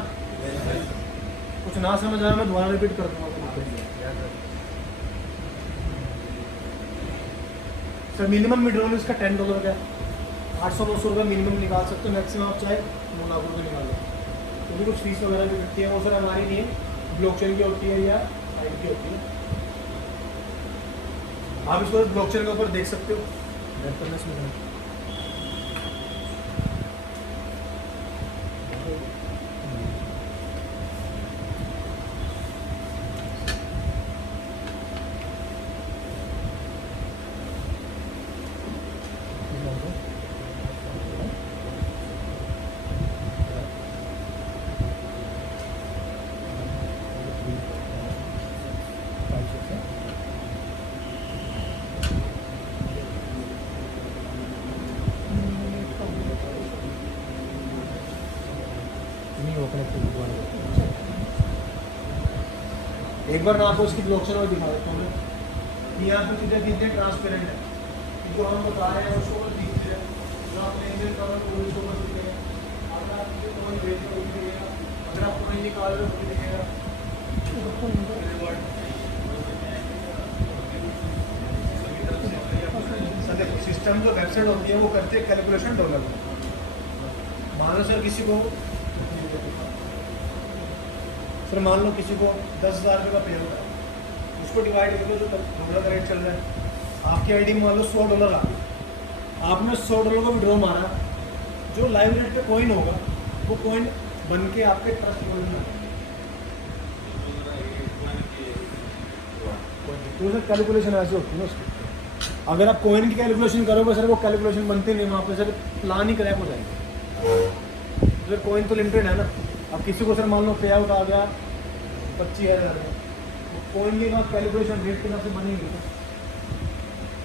कुछ ना समझ आया मैं दोबारा रिपीट कर दूंगा। सर मिनिमम विड्रॉल इसका $10 का है, 800-900 रुपये मिनिमम निकाल सकते हो, मैक्सिमम आप चाहे 9 लाख रुपये निकाल लो। क्योंकि कुछ फीस वगैरह भी कटती है, वो सर हमारी नहीं है, ब्लॉकचेन की होती है या साइट की होती है। आप इसको ब्लॉकचेन के ऊपर देख सकते हो। नहीं वो कनेक्टिविटी वाला एक बार मैं आपको उसकी ब्लॉकचेन और दिखा देता हूँ कि यहाँ पे चीज़ें कितने ट्रांसपेरेंट है, जो हम बता रहे हैं उसको दिख रहे हैं, जो आपने इंजन कर रहे हैं वो उसको दिख रहे हैं, अगर आप मुझे कोई भेज रहे हो भी दिखेगा, अगर आप कोई निकाल रहे हो भी दिखेगा। सिस्टम जो वेबसाइट होती है वो करती है कैलकुलेशन डॉलर में। मान लो सर किसी को मान लो किसी को 10,000 रुपये का पे होता है, उसको डिवाइड कर लो जो डॉलर का रेट चल रहा है, आपकी आईडी में मान लो $100 आ गया, आपने $100 को विड्रॉ मारा, जो लाइव रेट पे कॉइन होगा वो कॉइन बन के आपके ट्रस्ट वॉलेट में आ जाएगा। तो सर कैलकुलेशन ऐसे होती है ना उसकी, अगर आप कॉइन की कैलकुलेशन करोगे सर वो कैलकुलेशन बनती नहीं, वहाँ पे सर प्लान ही क्रैक हो जाएगा। सर कॉइन तो लिमिटेड है ना, अब किसी को सर मान लो पे आउट आ गया 25,000 में, कॉइन की बात कैलकुलेशन रेट के हिसाब से बनेगी,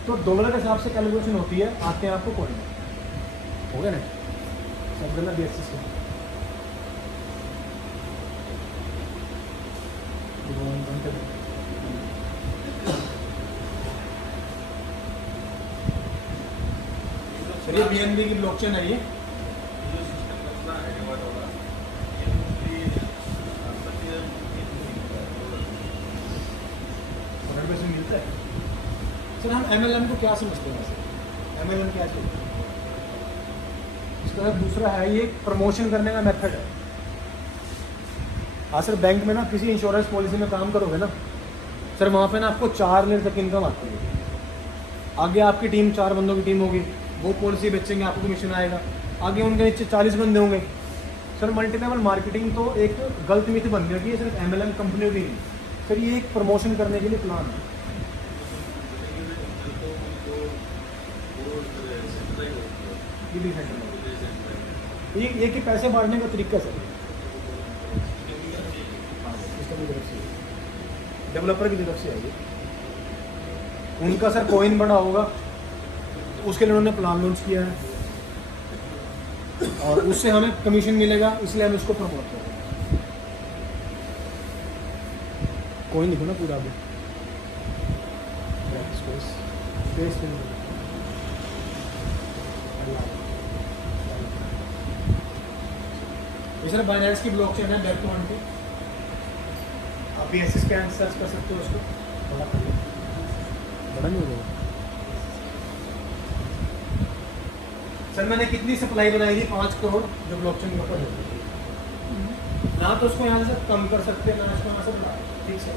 तो डॉलर के हिसाब से कैलकुलेशन होती है, आते हैं आपको कॉइन हो गया ना सब गलत बेसिस से। सर ये BNB की ब्लॉकचेन है ये, पैसे मिलता है। सर हम MLM को क्या समझते हैं वैसे, MLM क्या चीज़ है? इसका दूसरा है ये प्रमोशन करने का मेथड है। हाँ सर बैंक में ना किसी इंश्योरेंस पॉलिसी में काम करोगे ना सर, वहाँ पे ना आपको 4 लाख तक इनकम आती है, आगे आपकी टीम 4 बंदों की टीम होगी, वो पॉलिसी बेचेंगे, आपको कमीशन आएगा, आगे उनके नीचे 40 बंदे होंगे। सर मल्टी लेवल मार्केटिंग तो एक गलत मिथ बन गया कि ये सिर्फ MLM कंपनी की नहीं सर, ये एक प्रमोशन करने के लिए प्लान है। ये कि पैसे बांटने का तरीका सर सिस्टम की तरफ से, डेवलपर की तरफ से है ये, उनका सर कॉइन बड़ा होगा, उसके लिए उन्होंने प्लान लॉन्च किया है और उससे हमें कमीशन मिलेगा, इसलिए हम इसको प्रमोट कर रहे हैं। कॉइन लिखो ना पूरा अभी स्पेस ये सर बाइनेंस की ब्लॉकचेन है, बैक टू वन। आप भी ऐसे स्कैन सर्च कर सकते हो उसको, बड़ा नहीं होगा सर। मैंने कितनी सप्लाई बनाई थी 5 करोड़ जो ब्लॉकचेन के ऊपर होती है ना, तो उसको यहाँ से कम कर सकते हैं ना इसको यहाँ से बढ़ा, ठीक है।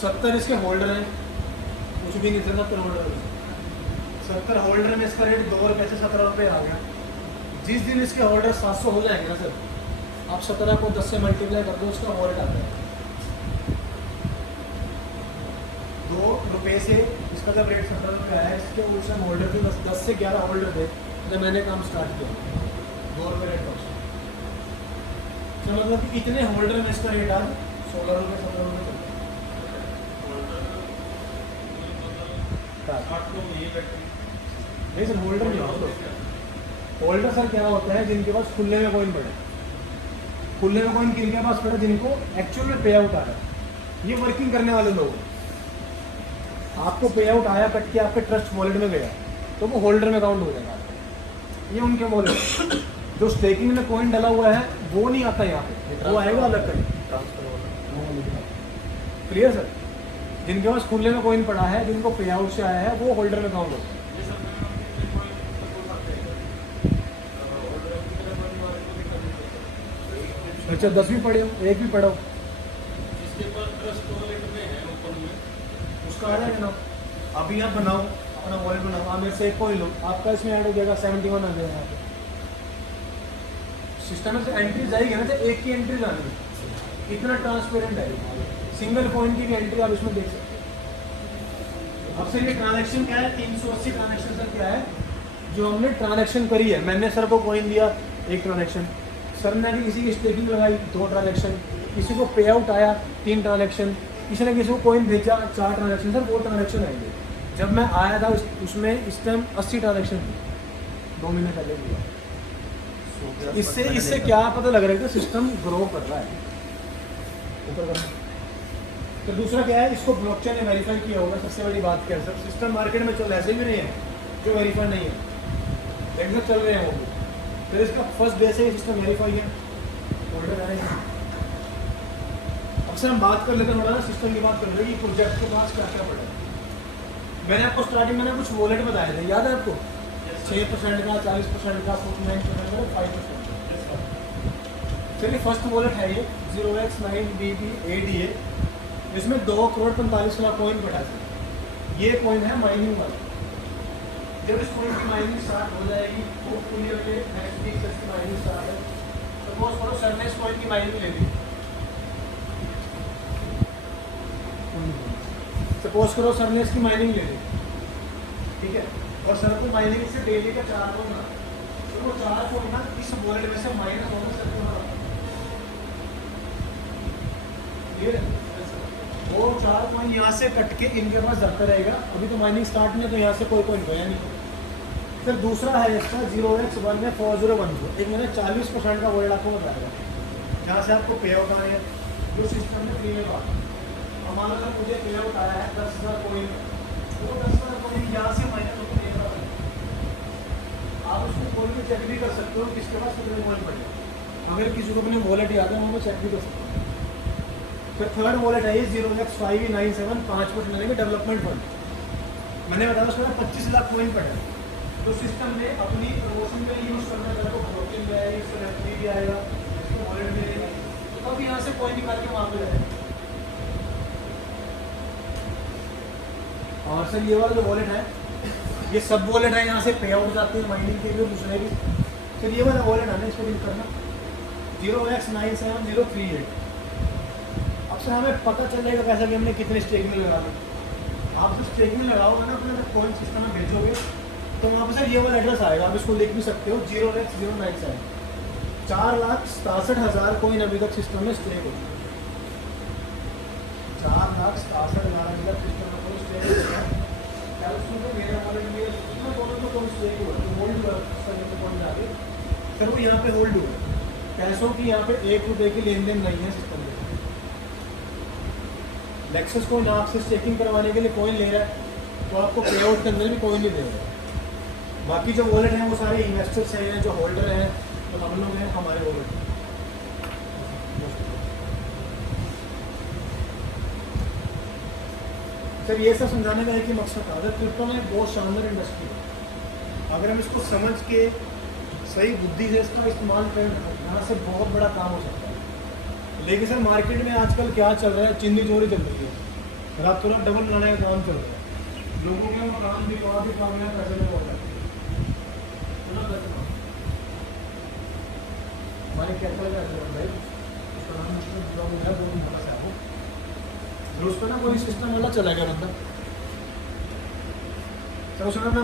70 इसके होल्डर हैं, कुछ भी नहीं थे 70 होल्डर, 70 होल्डर में इसका रेट ₹2 से ₹17 आ गया। जिस दिन इसके होल्डर 700 हो जाएंगे ना सर, आप 17 को 10 से मल्टीप्लाई कर दो, उसका वॉलेट आता है ₹2 से। इसका जब रेट ₹17 आया, इसके उस टाइम होल्डर भी 10 से 11 होल्डर थे जब मैंने काम स्टार्ट किया, ₹2 रेट था। तो मतलब कि इतने होल्डर में इसका रेट आज ₹16 ₹17 नहीं सर, होल्डर नहीं होता। होल्डर सर क्या होता है, जिनके पास खुले में कॉइन पड़े, खुले में कॉइन किनके पास पड़े, जिनको एक्चुअल में पे आउट आ रहा है, ये वर्किंग करने वाले लोग। आपको पे आउट आया, कट के आपके ट्रस्ट वॉलेट में गया, तो वो होल्डर में काउंट हो जाएगा, ये उनके वॉलेट। जो स्टेकिंग में कॉइन डाला हुआ है वो नहीं आता यहाँ पे, वो आएगा अलग कहीं ट्रांसफर। क्लियर सर, जिनके पास खुले में कॉइन पड़ा है, जिनको पे आउट से आया है, वो होल्डर में काउंट होगा। अच्छा 10 भी पढ़े हो, 1 भी पढ़ो, इसके बाद ट्रस्ट वॉलेट में है ओपन में, उसका आ जाएगा ना। अभी आप बनाओ अपना वॉलेट बनाओ, आप मेरे से एक कॉइन लो, आपका इसमें ऐड हो जाएगा, 71 आ जाएगा यहाँ पे। सिस्टम में से एंट्री जाएगी ना, तो एक की एंट्री लानी है, इतना ट्रांसपेरेंट है, सिंगल कॉइन की भी एंट्री आप इसमें देख सकते हो। अब सर ये ट्रांजैक्शन क्या है, 380 ट्रांजैक्शन सर क्या है, जो हमने ट्रांजैक्शन करी है। मैंने सर को कॉइन दिया 1 ट्रांजैक्शन, सर ने भी किसी की स्टेकिंग लगाई 2 ट्रांजैक्शन, किसी को पे आउट आया 3 ट्रांजैक्शन, किसी ने किसी को कॉइन भेजा 4 ट्रांजैक्शन, सर वो ट्रांजैक्शन आएंगे। जब मैं आया था उसमें इस टाइम 80 ट्रांजैक्शन थी, 2 महीने पहले दिया। इससे क्या पता लग रहा है कि सिस्टम ग्रो कर रहा है। ऊपर करो। तो दूसरा क्या है, इसको ब्लॉकचेन ने वेरीफाई किया होगा। सबसे बड़ी बात क्या है सर, सिस्टम मार्केट में चल ऐसे भी नहीं है जो वेरीफाई नहीं है, लेकिन चल रहे हैं वो भी। फिर इसका फर्स्ट डे से सिस्टम वेरीफाई है, ऑर्डर आएगा। अक्सर हम बात कर लेते हैं थोड़ा ना सिस्टम की बात कर रहे हैं कि प्रोजेक्ट के पास क्या क्या पड़ा है। मैंने आपको स्टार्टिंग में कुछ वॉलेट बताए थे, याद है आपको? 6% का, 40% का, 49% का, 5%। चलिए फर्स्ट वॉलेट है ये 0x9BB8DA। इसमें 2,45 लाख कॉइन पड़ा था। ये कॉइन है माइनिंग वाला। जब इस कॉइन की माइनिंग स्टार्ट हो जाएगी तो पूरी नेक्स्ट वीक से इसकी माइनिंग स्टार्ट है। सपोज करो सर ने इस कॉइन की माइनिंग ले ली, सपोज करो सर ने इसकी माइनिंग ले ली, ठीक है, और सर को माइनिंग से डेली का 4 कॉइन आता है, तो वो 4 कॉइन ना इस वॉलेट में से माइनस होने से वो 4 कॉइन यहाँ से कट के इनके पास जाता रहेगा। अभी तो माइनिंग स्टार्ट नहीं है तो यहाँ से कोई कॉइन गया नहीं। फिर दूसरा है इसका 0x1 में 4010। एक मैंने 40% का वॉलेट आपको बताया, जहाँ से आपको पे आउट आए हैं जो सिस्टम में फ्री में बात। हमारा अगर मुझे पे आउट आया है 10,000 कॉइन, तो 10,000 कॉइन यहाँ से माइनस होकर देगा। आप उसको कोई भी चेक भी कर सकते हो किसके पास कितने कॉइन पड़े। अगर किसी को अपने वॉलेट याद है वहाँ पर चेक भी कर सकते हो। फिर थर्ड वॉलेट है ये 0x597, 5% लेंगे डेवलपमेंट फंड। मैंने बताया उसमें 25 लाख कॉइन पड़े, तो सिस्टम ने अपनी प्रमोशन में यूज़ करना चाहे तो ब्रोकिंग में आएगी, इसका रेफरी भी आएगा, इसको वॉलेट भी आएगा, तो अब यहाँ से कॉइन निकाल के वहाँ पे जाएगा। और सर ये वाला जो वॉलेट है ये सब वॉलेट है, यहाँ से पे आउट जाते हैं माइनिंग के लिए दूसरे भी। फिर ये वाला वॉलेट है ना, इसको लिंक करना 0x97038। सर हमें पता चलेगा कैसा कि हमने कितने स्टेक में लगा दी। आप जो स्टेक में लगाओगे ना अपने कॉइन सिस्टम में भेजोगे तो वहाँ पर सर ये वाला एड्रेस आएगा, आप इसको लिख भी सकते हो 0x097। 4,67,000 कॉइन अभी तक सिस्टम में स्टेक हो चुका है। 4,67,000 अभी तक सिस्टम में कोई स्टेक हो गया। क्या उसमें तो मेरा वॉलेट में इसमें दोनों को कोई स्टेक हुआ तो होल्ड हुआ कॉइन जाके सर वो यहाँ पे होल्ड हुआ। पैसों की यहाँ पे ₹1 की लेन देन नहीं है सिस्टम में। लेक्सस कोइन आपसे स्टेकिंग करवाने के लिए कॉइन ले रहा है तो आपको पे आउट के अंदर भी कॉइन नहीं दे रहा है। बाकी जो वॉलेट हैं वो सारे इन्वेस्टर्स हैं, जो होल्डर हैं, तो हम लोग हैं हमारे वॉलेट। सर ये सब समझाने का एक ही मकसद था। क्रिप्टो में बहुत शानदार इंडस्ट्री है, अगर हम इसको समझ के सही बुद्धि से इसका इस्तेमाल करें यहाँ से बहुत बड़ा काम हो सकता है। लेकिन सर मार्केट में आजकल क्या चल रहा है, चिंदी चोरी चल रही है, रातों रात डबल बनाने का काम चल रहा है। लोगों के वो काम भी और भी काम है, पैसे में बहुत जाते हैं। हमारे क्या भाई उसका नाम है उस पर ना कोई सिस्टम वाला चला गया बंदा, सर उसमें